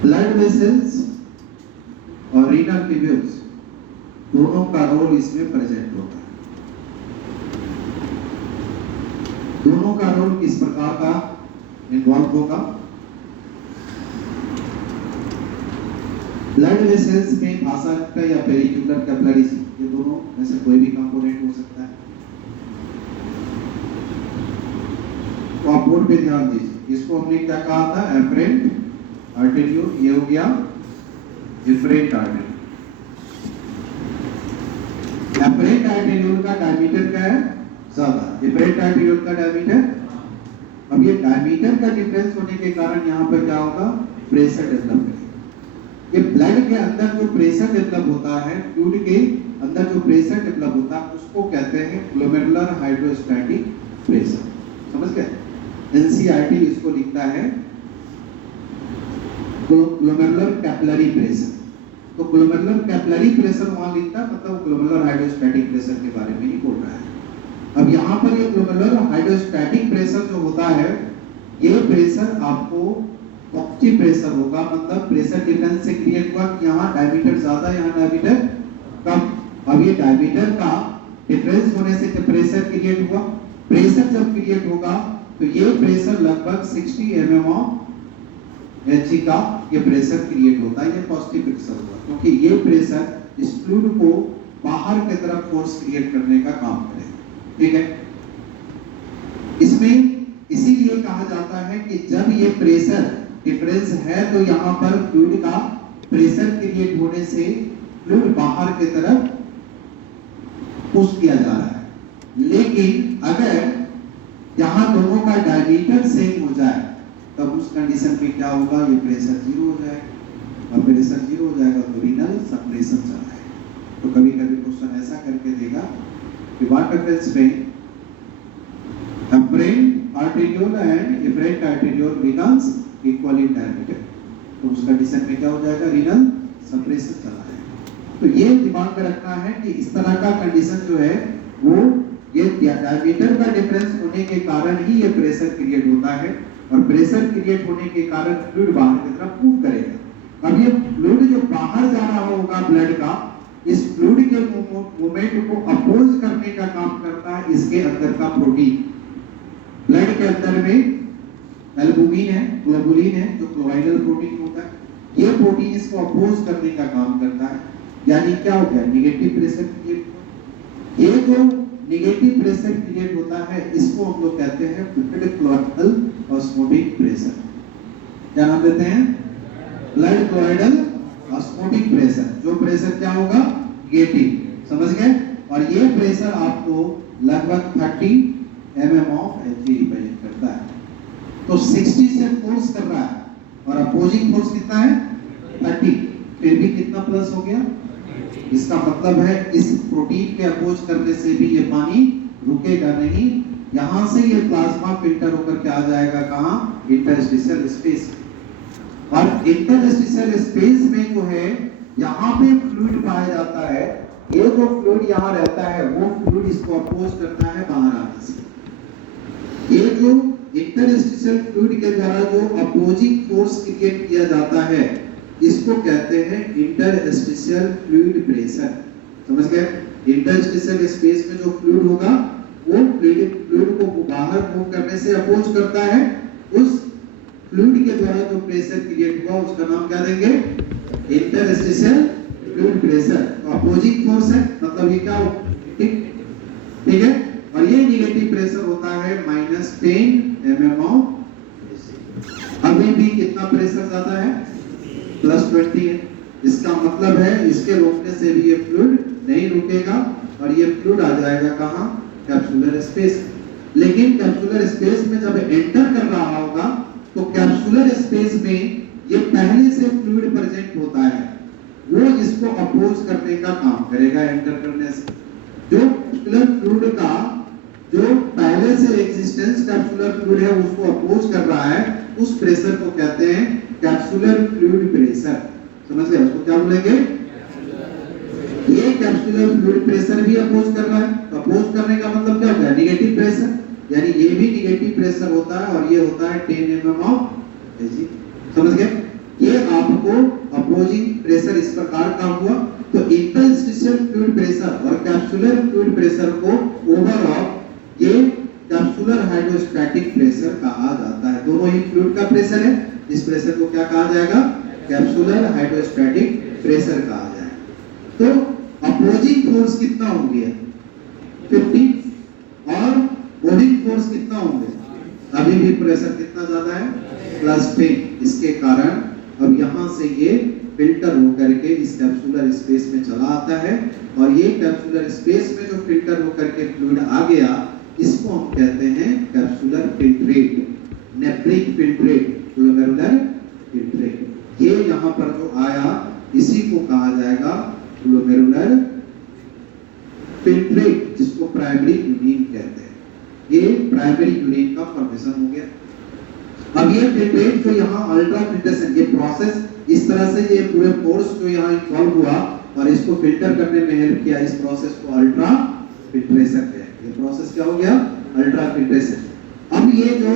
ब्लड वेसल्स और रीनल ट्यूब्यूल्स दोनों का रोल इसमें प्रेजेंट होता है। दोनों का रोल किस प्रकार का इन्वॉल्व होगा? ब्लड वेसल्स में भाषा या पेरिक्यूलर कैपिलरीज, ये दोनों में से कोई भी कंपोनेंट हो सकता है। तो आप बोर्ड पे ध्यान दीजिए, इसको हमने क्या कहा था? एफरेंट आर्टेरियोल, ये हो गया एफरेंट आर्टेरियोल। एफरेंट आर्टेरियोल का डायमीटर क्या है? ज्यादा। एफरेंट आर्टेरियोल का डायमीटर, अब ये डायमीटर का डिफरेंस होने के कारण यहाँ पर क्या होगा? प्रेशर डेवलप करेगा। ये ब्लड के अंदर जो प्रेशर डेवलप होता है, फ्लूइड के अंदर जो प्रेशर डेवलप होता है उसको कहते हैं ग्लोमेरुलर हाइड्रोस्टैटिक प्रेशर। समझ गए? एनसीईआरटी इसको लिखता है ग्लोमेरुलर कैपिलरी प्रेशर। तो ग्लोमेरुलर कैपिलरी प्रेशर वहां लिखता है, मतलब ग्लोमेरुलर हाइड्रोस्टैटिक प्रेशर के बारे में ही बोल रहा है। अब यहाँ पर ये ग्लोमेरुलर हाइड्रोस्टैटिक प्रेशर जो होता है, ये प्रेशर आपको पॉजिटिव प्रेशर होगा, मतलब प्रेशर डिफरेंस से क्रिएट हुआ कि यहाँ डायमीटर ज्यादा, यहाँ डायमीटर कम। अब ये डायमीटर का डिफरेंस होने से प्रेशर क्रिएट हुआ। प्रेशर जब क्रिएट होगा तो ये प्रेशर लगभग 60 mm ऑफ Hg का ये प्रेशर क्रिएट होता है। ये पॉजिटिव प्रेशर होगा, क्योंकि ये प्रेशर इस फ्लूइड को बाहर की तरफ फोर्स क्रिएट करने का काम करेगा। ठीक है, इसमें इसीलिए कहा जाता है कि जब ये प्रेशर डिफरेंस है तो यहाँ पर फ्लूइड का प्रेशर क्रिएट होने से फ्लूइड बाहर की तरफ पुश किया जा रहा है। लेकिन अगर यहाँ दोनों का डायमीटर सेम हो जाए तब उस कंडीशन पे क्या होगा, ये प्रेशर जीरो हो जाएगा। और प्रेशर जीरो हो जाएगा तो रीनल सप्रेशन चला है। तो कभी कभी क्वेश्चन ऐसा करके देगा कि what difference between afferent arteriole and efferent arteriole renals equal in diameter. तो उस कंडीशन में क्या हो जाएगा, रीनल सप्रेशन चला है। तो ये दिमाग में रखना है कि इस तरह का कंडीशन जो है वो ये डायमीटर का डिफरेंस होने के कारण ही ये प्रेशर क्रिएट होता है, और प्रेशर क्रिएट होने के कारण फ्लूइड बाहर की तरफ मूव करेगा। अब ये फ्लूइड जो बाहर जा रहा होगा ब्लड का, इस फ्लूइड के मूवमेंट को अपोज करने का काम करता है इसके अंदर का प्रोटीन। ब्लड के अंदर में एल्बुमिन है, ग्लोबुलिन है, जो क्लोराइडल प्रोटीन होता है। ये प्रोटीन इसको अपोज करने का काम करता है। यानी क्या हो गया, निगेटिव प्रेशर क्रिएट हुआ। ये जो निगेटिव प्रेशर क्रिएट होता है इसको हम लोग कहते हैं ब्लड क्लोराइडल ऑस्मोटिक प्रेशर। क्या नाम देते हैं, ब्लड क्लोराइडल ऑस्मोटिक प्रेशर। जो प्रेशर क्या होगा, निगेटिव, समझ गए। और ये प्रेशर आपको लगभग 30 mm ऑफ Hg रिप्रेजेंट करता है। तो 60 से फोर्स कर रहा है और अपोजिंग फोर्स कितना है, 30, फिर भी कितना प्लस हो गया। इसका मतलब है इस प्रोटीन के अपोज करने से भी ये पानी रुकेगा नहीं। यहां से ये प्लाज्मा फिल्टर होकर के आ जाएगा कहां, इंटरस्टिशियल स्पेस। और इंटरस्टिशियल स्पेस में जो है यहां पे फ्लूइड पाया जाता है। ये जो फ्लूइड यहां रहता है वो फ्लूइड इसको अपोज करता है बाहर आने से। ये जो इंटरस्टिशियल फ्लूइड के द्वारा जो अपोजिंग फोर्स क्रिएट किया जाता है इसको कहते हैं इंटरस्टिशियल फ्लूइड प्रेशर। समझ गए। इंटरस्टिशियल स्पेस में जो फ्लूइड होगा वो फ्लूइड को बाहर मूव करने से अपोज करता है। उस फ्लूइड के द्वारा जो प्रेशर क्रिएट हुआ उसका नाम क्या देंगे, इंटरस्टिशियल फ्लूइड प्रेशर। तो अपोजिंग फोर्स है, मतलब ये क्या हो, ठीक है। और ये निगेटिव प्रेशर होता है -10 mm ऑफ। अभी भी कितना प्रेशर ज्यादा है, +20 है। इसका मतलब है इसके रोकने से भी ये फ्लूइड नहीं रुकेगा और ये फ्लूइड आ जाएगा कहां, कैप्सुलर स्पेस। लेकिन कैप्सुलर स्पेस में जब एंटर कर रहा होगा तो कैप्सुलर स्पेस में ये पहले से फ्लूइड प्रेजेंट होता है, वो इसको अपोज करने का काम करेगा एंटर करने से। जो कैप्सुलर फ्लूइड का जो पहले से एग्जिस्टेंस कैप्सुलर फ्लूइड है उसको अपोज कर रहा है, उस प्रेशर को कहते हैं कैप्सुलर फ्लूइड प्रेशर। समझ गए, उसको क्या बोलेंगे, ये कैप्सुलर फ्लूइड प्रेशर भी अपोज कर रहा है। तो अपोज करने का मतलब क्या होता है, निगेटिव प्रेशर। यानी ये भी निगेटिव प्रेशर होता है और ये होता है 10 mm ऑफ Hg। समझ गए। ये आपको अपोजिंग प्रेशर इस प्रकार का हुआ। तो इंटरस्टिशियल फ्लूइड प्रेशर और कैप्सुलर फ्लूइड प्रेशर को ओवरऑल ये कैप्सुलर हाइड्रोस्टैटिक प्रेशर कहा जाता है। दोनों ही फ्लूइड का प्रेशर है। इस प्रेशर को क्या कहा जाएगा, कैप्सुलर हाइड्रोस्टैटिक प्रेशर कहा जाएगा। तो अपोजिंग फोर्स कितना होंगे, 50, और बोर्डिंग फोर्स कितना होंगे, अभी भी प्रेशर कितना ज्यादा है, +10। इसके कारण अब यहां से ये फिल्टर होकर के इस कैप्सुलर स्पेस में चला आता है। और ये कैप्सुलर स्पेस में जो फिल्टर होकर के फ्लूइड आ गया इसको हम कहते हैं capsular filtrate, nephric filtrate, glomerular filtrate. ये यहाँ पर जो आया इसी को कहा जाएगा ग्लोमेरुलर फिल्ट्रेट, जिसको प्राइमरी यूरिन कहते हैं। ये प्राइमरी यूरिन का फॉर्मेशन हो गया। अब ये फिल्ट्रेट जो यहाँ अल्ट्राफिल्ट्रेशन, ये प्रोसेस प्रोसेस इस तरह से ये पूरे फोर्स जो यहाँ इन्वॉल्व हुआ और इसको फिल्टर करने में हेल्प किया, इस प्रोसेस को अल्ट्रा फिल्ट्रेशन कहते हैं। ये प्रोसेस क्या हो गया? Ultra filtration. अब ये जो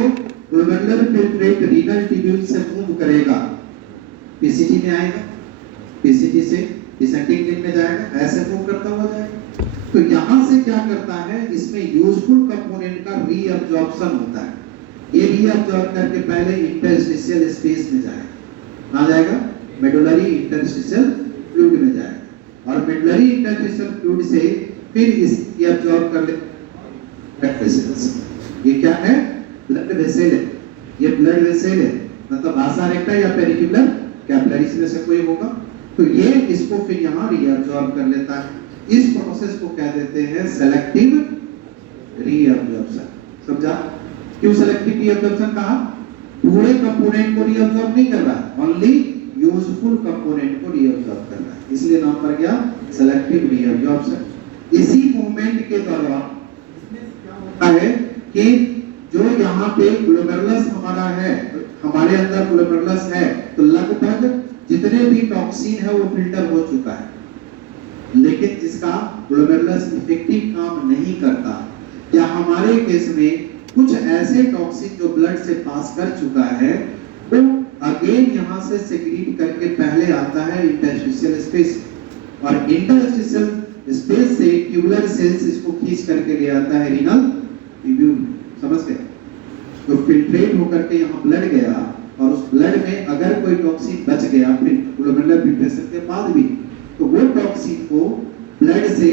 ग्लोमेरुलर फिल्ट्रेट रीनल ट्यूब्यूल से मूव करेगा, पीसीटी में आएगा, पीसीटी से डिसेंडिंग लिंब में जाएगा, ऐसे मूव करता हुआ जाएगा। तो यहाँ से क्या करता है, इसमें यूजफुल कंपोनेंट का रीअब्जॉर्प्शन होता है। ये रीअब्जॉर्ब करके पहले इंटरस्टिशियल स्पेस में जाएगा, कहाँ जाएगा? मेडुलरी इंटरस्टिशियल फ्लूइड में जाएगा, और मेडुलरी इंटरस्टिशियल फ्लूइड से फिर ये अब्जॉर्ब कर ले ब्लड वेसल्स। ये क्या है? ब्लड वेसल है। ये ब्लड वेसल है, मतलब वासा रेक्टा या पेरिक्युलर कैपिलरीज में से कोई होगा। तो ये इसको फिर यहाँ रीअब्जॉर्ब कर लेता है। इस प्रोसेस को क्या देते हैं? Selective reabsorption. समझा? क्यों सेलेक्टिव रीअब्जॉर्प्शन कहा? पूरे कंपोनेंट को रीअब्जॉर्ब नहीं कर रहा, ओनली यूजफुल कंपोनेंट को रीअब्जॉर्ब कर रहा है, इसलिए नाम पड़ गया सेलेक्टिव रीअब्जॉर्प्शन। इसी मूवमेंट के दौरान क्या होता है कि जो यहाँ पे ग्लोमेरुलस हमारा है, हमारे अंदर ग्लोमेरुलस है, तो लगभग जितने भी टॉक्सिन है वो फिल्टर हो चुका है, लेकिन जिसका ग्लोमेरुलस इफेक्टिव काम नहीं करता, या हमारे केस में कुछ ऐसे टॉक्सिन जो ब्लड से पास कर चुका है, वो अगेन यहाँ से सेक्रीट करके पहले आता है इंटरस्टिशियल स्पेस, और इंटरस्टिशियल स्पेस से ट्यूबुलर सेल्स इसको खींच करके ले आता है रीनल ट्यूब्यूल। समझ गए? तो फिल्ट्रेट होकर के यहाँ ब्लड गया, और उस ब्लड में अगर कोई टॉक्सिन बच गया फिर ग्लोमेरुलर फिल्ट्रेशन के बाद भी, तो वो टॉक्सिन को ब्लड से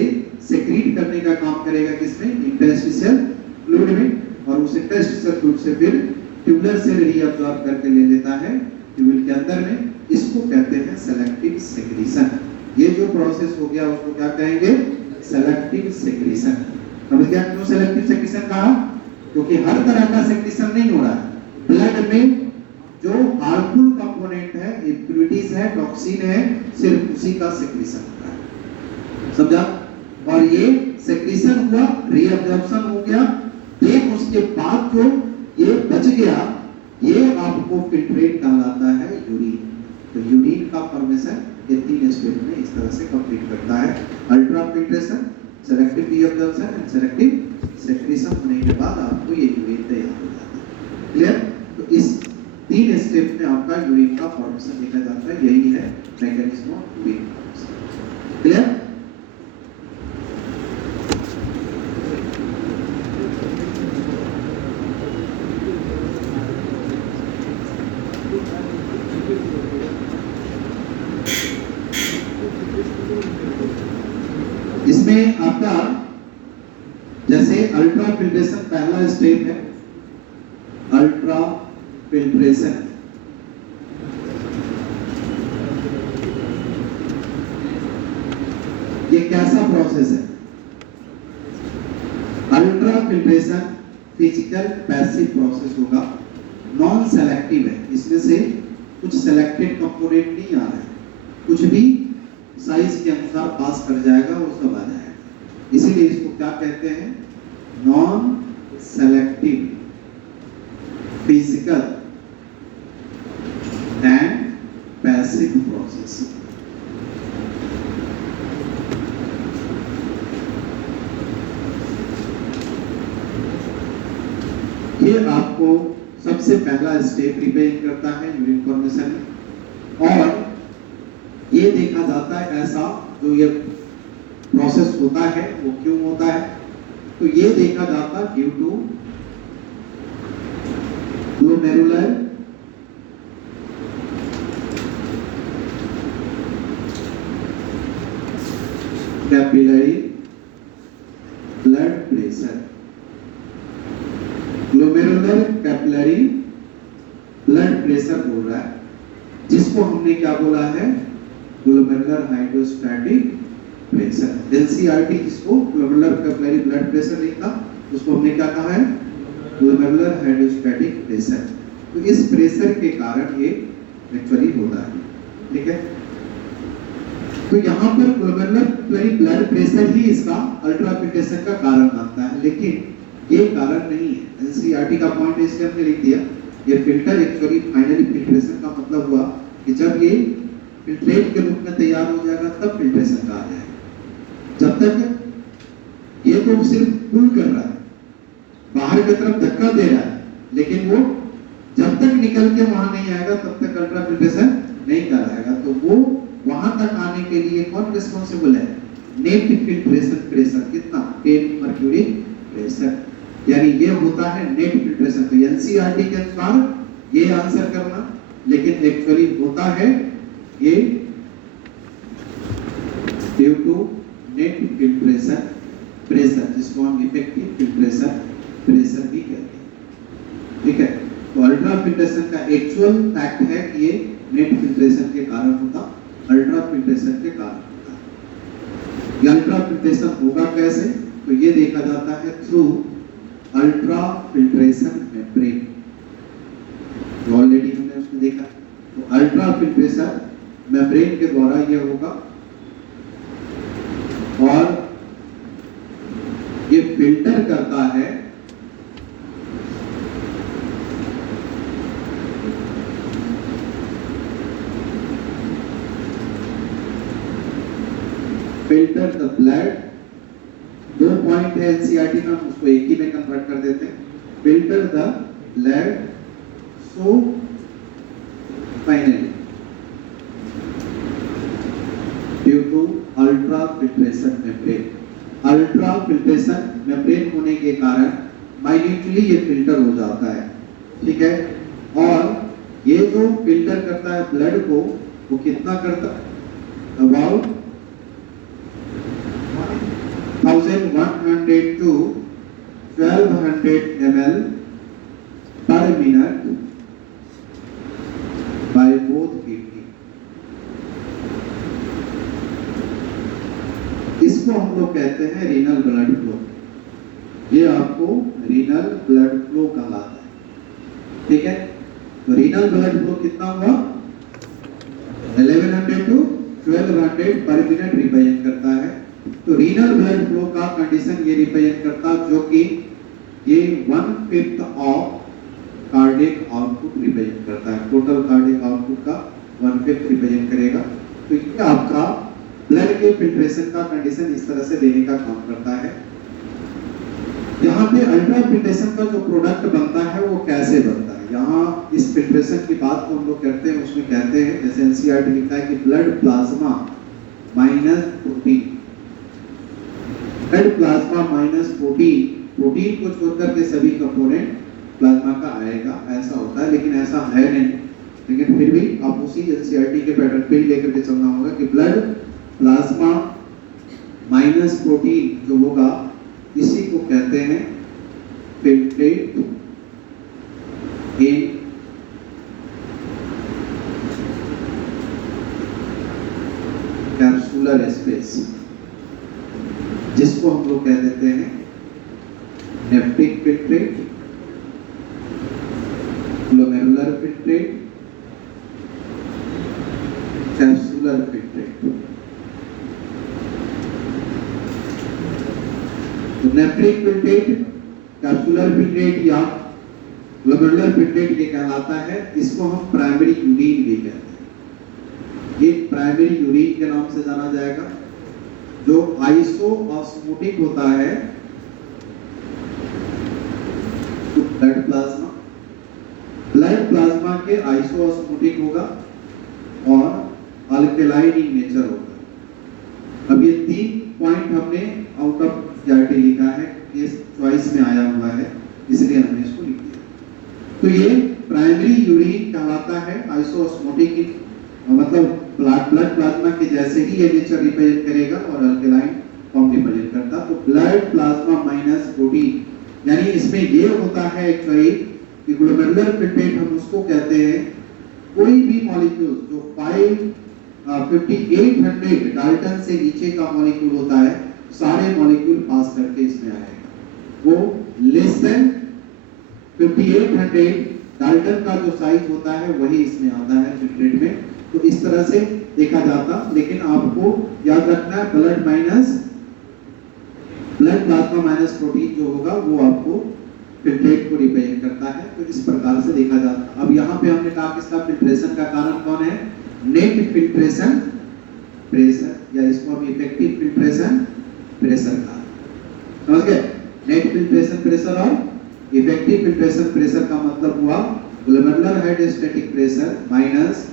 सेक्रीट करने का काम करेगा किसमें? इंटरस्टिशियल फ्लूइड में, और उस इंटरस्टिशियल फ्लूइड से फिर ट्यूबुलर सेल रीअब्जॉर्ब करके ले लेता है ट्यूब्यूल के अंदर में। इसको कहते हैं सेलेक्टिव सेक्रीशन। ये जो प्रोसेस हो गया उसको क्या कहेंगे? Selective secretion. समझ गया क्यों सेलेक्टिव सेक्रीशन कहा? क्योंकि हर तरह का सेक्रीशन नहीं हो रहा है। ब्लड में जो हार्मफुल कंपोनेंट है, इम्प्यूरिटीज है, टॉक्सिन है, सिर्फ उसी का सेक्रीशन होता है। समझा? और ये सेक्रीशन हुआ, रीअब्जॉर्प्शन हो गया, फिर उसके बाद जो ये बच गया, ये आपको फिल्ट्रेट कहलाता है यूरिन। तो यूरिन का फॉर्मेशन ये 3 स्टेप में इस तरह से कंप्लीट करता है। Ultra filtration, selective reabsorption and selective secretion होने के बाद आपको ये यूरिन तैयार हो जाता है। क्लियर? तो इस 3 स्टेप में आपका यूरिन का फॉर्मेशन देखा जाता है। यही है mechanism of urine formation. Clear? इसमें आपका जैसे अल्ट्रा फिल्ट्रेशन पहला स्टेप है, अल्ट्रा फिल्ट्रेशन। ये कैसा प्रोसेस है? Ultra filtration physical passive process होगा, नॉन सेलेक्टिव है। इसमें से कुछ सेलेक्टेड कंपोनेंट नहीं आ रहा है, कुछ भी साइज के अनुसार पास कर जाएगा, वो सब आ जाएगा। इसीलिए इसको क्या कहते हैं? Non selective physical and passive process. ये आपको सबसे पहला स्टेप रिप्रेजेंट करता है यूरिन फॉर्मेशन में, और ये देखा जाता है ऐसा जो ये प्रोसेस होता है वो क्यों होता है? तो ये देखा जाता है due to glomerular capillary blood pressure. Glomerular capillary blood pressure बोल रहा है, जिसको हमने क्या बोला है? Glomerular hydrostatic pressure. एलसीआरटी जिसको ग्लोमेरुलर कैपिलरी ब्लड प्रेशर लिखा, उसको हमने क्या कहा है? Glomerular hydrostatic pressure. तो इस प्रेशर के कारण ये एक्चुअली होता है। ठीक है? तो यहाँ पर ग्लोमेरुलर कैपिलरी ब्लड प्रेशर ही इसका अल्ट्रा फिल्ट्रेशन का कारण बनता है, लेकिन ये कारण नहीं है। एलसीआरटी का पॉइंट इसलिए हमने लिख दिया, ये फिल्टर एक्चुअली फाइनली फिल्ट्रेशन का मतलब हुआ कि जब ये फिल्ट्रेट के रूप में तैयार हो जाएगा तब फिल्ट्रेशन कहा जाएगा। जब तक ये तो सिर्फ पुल कर रहा है, बाहर की तरफ धक्का दे रहा है, लेकिन वो जब तक निकल के वहां नहीं आएगा तब तक अल्ट्रा फिल्ट्रेशन नहीं कराएगा। तो वो वहां तक आने के लिए कौन रिस्पॉन्सिबल है? नेट फिल्ट्रेशन प्रेशर कितना? 10 मर्क्यूरी प्रेशर, यानी ये होता है नेट फिल्ट्रेशन। तो एनसीईआरटी के अनुसार ये आंसर करना, लेकिन एक्चुअली होता है ये due to net filtration pressure, जिसको हम इफेक्टिव फिल्ट्रेशन प्रेशर भी कहते हैं। ठीक है, तो अल्ट्रा फिल्ट्रेशन का एक्चुअल फैक्ट है कि ये नेट फिल्ट्रेशन के कारण होता, अल्ट्रा फिल्ट्रेशन के कारण होता। ये अल्ट्रा फिल्ट्रेशन होगा कैसे? तो ये देखा जाता है थ्रू अल्ट्रा फिल्ट्रेशन मेम्ब्रेन, जो ऑलरेडी हमने उसमें देखा। तो अल्ट्रा फिल्ट्रेशन मेम्ब्रेन के द्वारा ये होगा, और ये फिल्टर करता है फिल्टर द ब्लड। 2 पॉइंट है एनसीईआरटी में, हम उसको एक ही में कन्वर्ट कर देते हैं। Filter the blood so finally due to ultra filtration membrane. Ultra filtration membrane होने के कारण माइन्यूटली ये फिल्टर हो जाता है। ठीक है, और ये जो फिल्टर करता है ब्लड को, वो कितना करता है? About 1100 to 1200 ml per minute by both kidney। इसको हम लोग कहते हैं रीनल ब्लड फ्लो। ये आपको रीनल ब्लड फ्लो कहलाता है। ठीक है, तो रीनल ब्लड फ्लो कितना हुआ? 1100 to 1200 पर मिनट रिप्रेजेंट करता है। तो रीनल ब्लड फ्लो का कंडीशन ये रिप्रेजेंट करता, जो कि ये 1/5 ऑफ कार्डियक आउटपुट रिप्रेजेंट करता है। टोटल कार्डियक आउटपुट का 1/5 रिप्रेजेंट करेगा। तो ये आपका ब्लड के फिल्ट्रेशन का कंडीशन इस तरह से देने का काम करता है। यहाँ पे अल्ट्रा फिल्ट्रेशन का जो प्रोडक्ट बनता है वो कैसे बनता है? यहाँ इस फिल्ट्रेशन की बात को हम लोग करते हैं, उसमें कहते हैं, जैसे एनसीईआरटी लिखता है कि blood plasma minus protein, blood plasma minus protein, protein को छोड़कर के सभी कंपोनेंट प्लाज्मा का आएगा, ऐसा होता है। लेकिन ऐसा है नहीं, लेकिन फिर भी आप उसी एनसीईआरटी के पैटर्न पे लेकर के चलना होगा कि ब्लड प्लाज्मा माइनस प्रोटीन जो होगा, इसी को कहते हैं फिल्ट्रेट इन कैप्सुलर स्पेस, जिसको हम लोग कह देते हैं nephric filtrate, glomerular filtrate, capsular filtrate. तो नेफ्रिक फिल्ट्रेट, कैप्सुलर फिल्ट्रेट या ग्लोमेरुलर फिल्ट्रेट ये कहलाता है। इसको हम प्राइमरी यूरिन भी कहते हैं। ये प्राइमरी यूरिन के नाम से जाना जाएगा, जो आइसोऑस्मोटिक होता है to blood plasma. Blood plasma के आइसोऑस्मोटिक होगा और अल्कलाइन इन नेचर होगा। अब ये 3 पॉइंट हमने आउट ऑफ एनसीईआरटी लिखा है, ये चॉइस में आया हुआ है, इसलिए हमने इसको लिख दिया। तो ये प्राइमरी यूरिन कहलाता है, आइसोऑस्मोटिक, मतलब ब्लड प्लाज्मा के जैसे ही ये नेचर रिप्रेजेंट करेगा और अल्कलाइन फॉर्म रिप्रेजेंट करता। तो ब्लड प्लाज्मा माइनस प्रोटीन, यानी इसमें ये होता है एक्चुअली कि ग्लोमेरुलर फिल्ट्रेट हम उसको कहते हैं, कोई भी मॉलिक्यूल जो 5800 डाल्टन से नीचे का मॉलिक्यूल होता है, सारे मॉलिक्यूल पास करके इसमें आएगा। वो लेस देन 5800 डाल्टन का जो साइज होता है वही इसमें आता है फिल्ट्रेट में। तो इस तरह से देखा जाता, लेकिन आपको याद रखना है ब्लड प्लाज्मा माइनस प्रोटीन जो होगा वो आपको फिल्ट्रेट को रिप्रेजेंट करता है। तो इस प्रकार से देखा जाता है। अब यहाँ पे हमने कहा कि इसका फिल्ट्रेशन का कारण कौन है? नेट फिल्ट्रेशन प्रेशर, या इसको हम इफेक्टिव फिल्ट्रेशन प्रेशर कहा। समझ गए? नेट फिल्ट्रेशन प्रेशर और इफेक्टिव फिल्ट्रेशन प्रेशर का मतलब हुआ glomerular hydrostatic pressure minus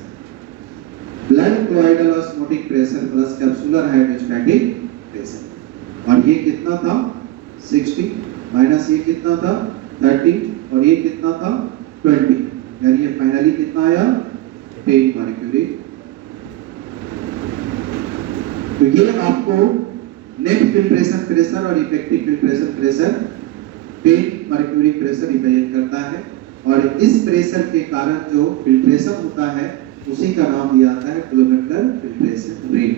blood क्लोइडल osmotic pressure plus capsular hydrostatic pressure. और ये कितना था? 60 माइनस ये कितना था? 30 और ये कितना था? 20, यानी ये फाइनली कितना आया? 10 मर्क्यूरी। तो ये आपको नेट फिल्ट्रेशन प्रेशर और effective filtration pressure 10 mercury pressure represent करता है। और इस प्रेशर के कारण जो फिल्ट्रेशन होता है उसी का नाम दिया जाता है ग्लोमेरुलर फिल्ट्रेशन रेट।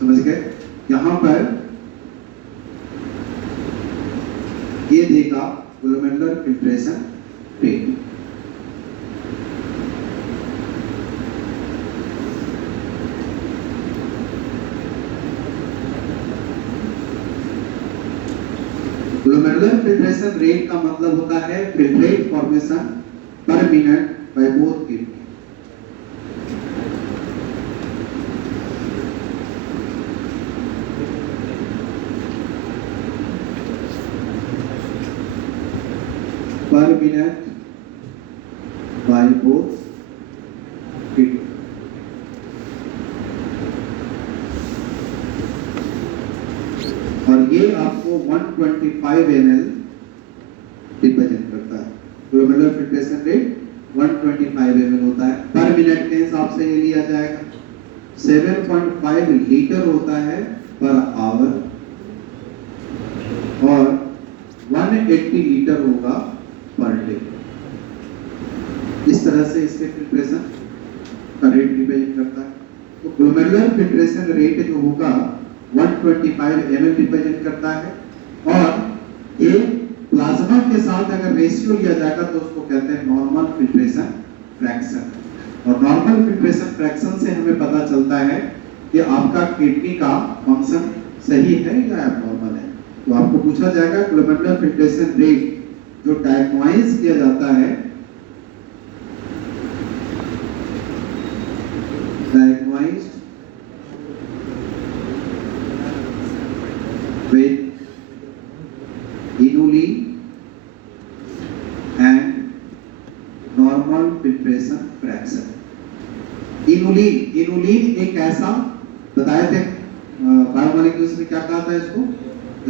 समझ गए? यहाँ पर ये देगा glomerular filtration rate. Glomerular filtration rate का मतलब होता है फिल्ट्रेट फॉर्मेशन पर मिनट बाय बोथ किडनी। पर मिनट बाय बोथ किडनी। और ये आपको 125 ml रिप्रेजेंट करता है। ग्लोमेरुलर फिल्ट्रेशन रेट 125 ml होता है। पर मिनट के हिसाब से ये लिया जाएगा। 7.5 लीटर होता है पर आवर और 180 लीटर होगा पर डे। इस तरह से इसके फिल्ट्रेशन का रेट रिप्रेजेंट करता है। तो ग्लोमेरुलर फिल्ट्रेशन रेट जो होगा 125 ml रिप्रेजेंट करता है। और ये प्लाज्मा के साथ अगर रेशियो लिया जाएगा तो उसको कहते हैं नॉर्मल फिल्ट्रेशन फ्रैक्शन। और नॉर्मल फिल्ट्रेशन फ्रैक्शन से हमें पता चलता है कि आपका किडनी का फंक्शन सही है या एबनॉर्मल है। तो आपको पूछा जाएगा ग्लोमेरुलर फिल्ट्रेशन रेट जो डायग्नोज किया जाता है, diagnosed with inulin and normal filtration fraction। Inulin एक ऐसा बताए थे बायोमोलिक्यूल्स में, क्या कहा था इसको?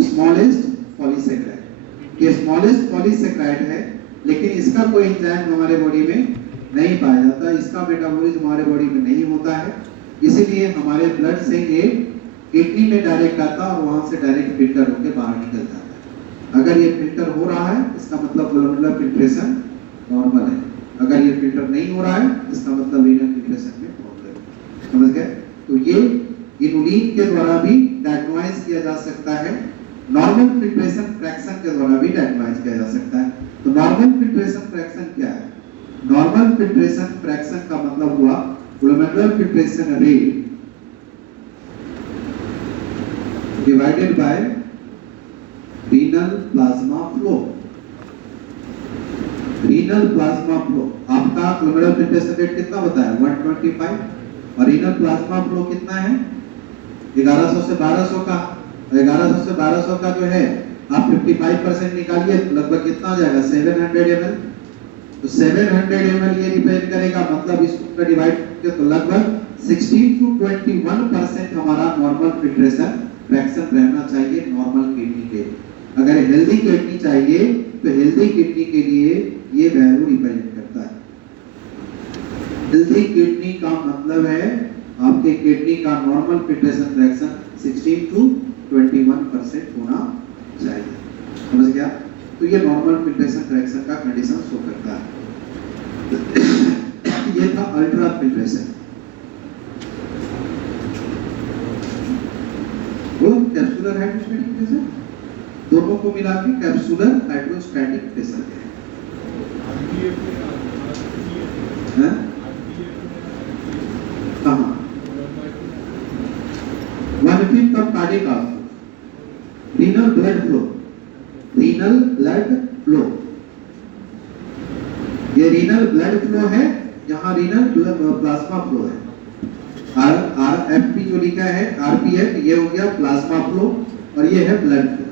Smallest polysaccharide. ये स्मॉलेस्ट पॉलीसेकेराइड है, लेकिन इसका कोई एंजाइम हमारे बॉडी में नहीं पाया जाता, इसका मेटाबॉलिज्म हमारे बॉडी में नहीं होता है। इसीलिए हमारे ब्लड से ये किडनी में डायरेक्ट आता और वहां से डायरेक्ट फिल्टर होकर बाहर निकल जाता है। अगर ये फिल्टर हो रहा है इसका मतलब ग्लोमेरुलर फिल्ट्रेशन नॉर्मल है। अगर ये फिल्टर नहीं हो रहा है इसका मतलब रीनल फिल्ट्रेशन में प्रॉब्लम है। समझ गए? तो ये इनुलिन के द्वारा भी डायग्नोज किया जा सकता है, नॉर्मल फिल्ट्रेशन फ्रैक्शन के द्वारा भी डायग्नोज किया जा सकता है। तो नॉर्मल फिल्ट्रेशन फ्रैक्शन क्या है? नॉर्मल फिल्ट्रेशन फ्रैक्शन का मतलब हुआ glomerular filtration rate divided by renal plasma flow। renal plasma flow आपका ग्लोमेरुलर फिल्ट्रेशन रेट कितना बताया? 125। और renal plasma flow कितना है? 1100 से 1200 का। 1100 से 1200 का जो है आप 55% निकालिए तो लगभग कितना आ जाएगा? 700 ml। तो 700 ml ये रिप्रेजेंट करेगा, मतलब इसको डिवाइड करके तो लगभग 16 to 21% हमारा नॉर्मल फिल्ट्रेशन फ्रैक्शन रहना चाहिए नॉर्मल किडनी के। अगर हेल्दी किडनी चाहिए तो हेल्दी किडनी के लिए ये वैल्यू रिप्रेजेंट करता है। हेल्दी किडनी का मतलब है आपके किडनी का नॉर्मल फिल्ट्रेशन फ्रैक्शन 16 to 21% होना चाहिए। समझ गया? तो ये नॉर्मल फिल्ट्रेशन फ्रैक्शन का कंडीशन शो करता है। ये था अल्ट्रा फिल्ट्रेशन। वो कैप्सुलर हाइड्रोस्टैटिक प्रेशर, दोनों को मिला के कैप्सुलर हाइड्रोस्टैटिक प्रेशर है। कहाँ? 1/5 of cardiac output. Renal blood flow, renal blood flow और प्लाज्मा फ्लो है। आरएफपी जो लिखा है, आरपीएफ ये हो गया प्लाज्मा फ्लो और ये है ब्लड फ्लो।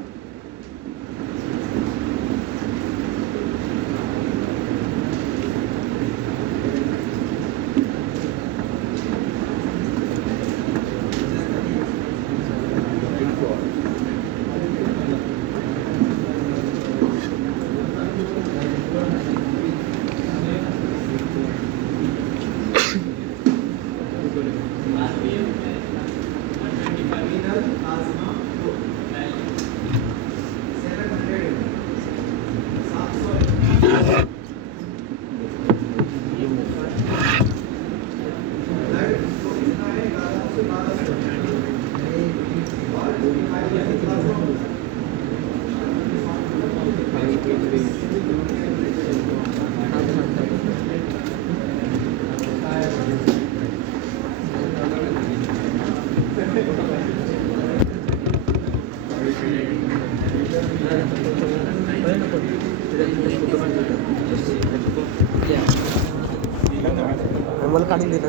मला काढून देतात.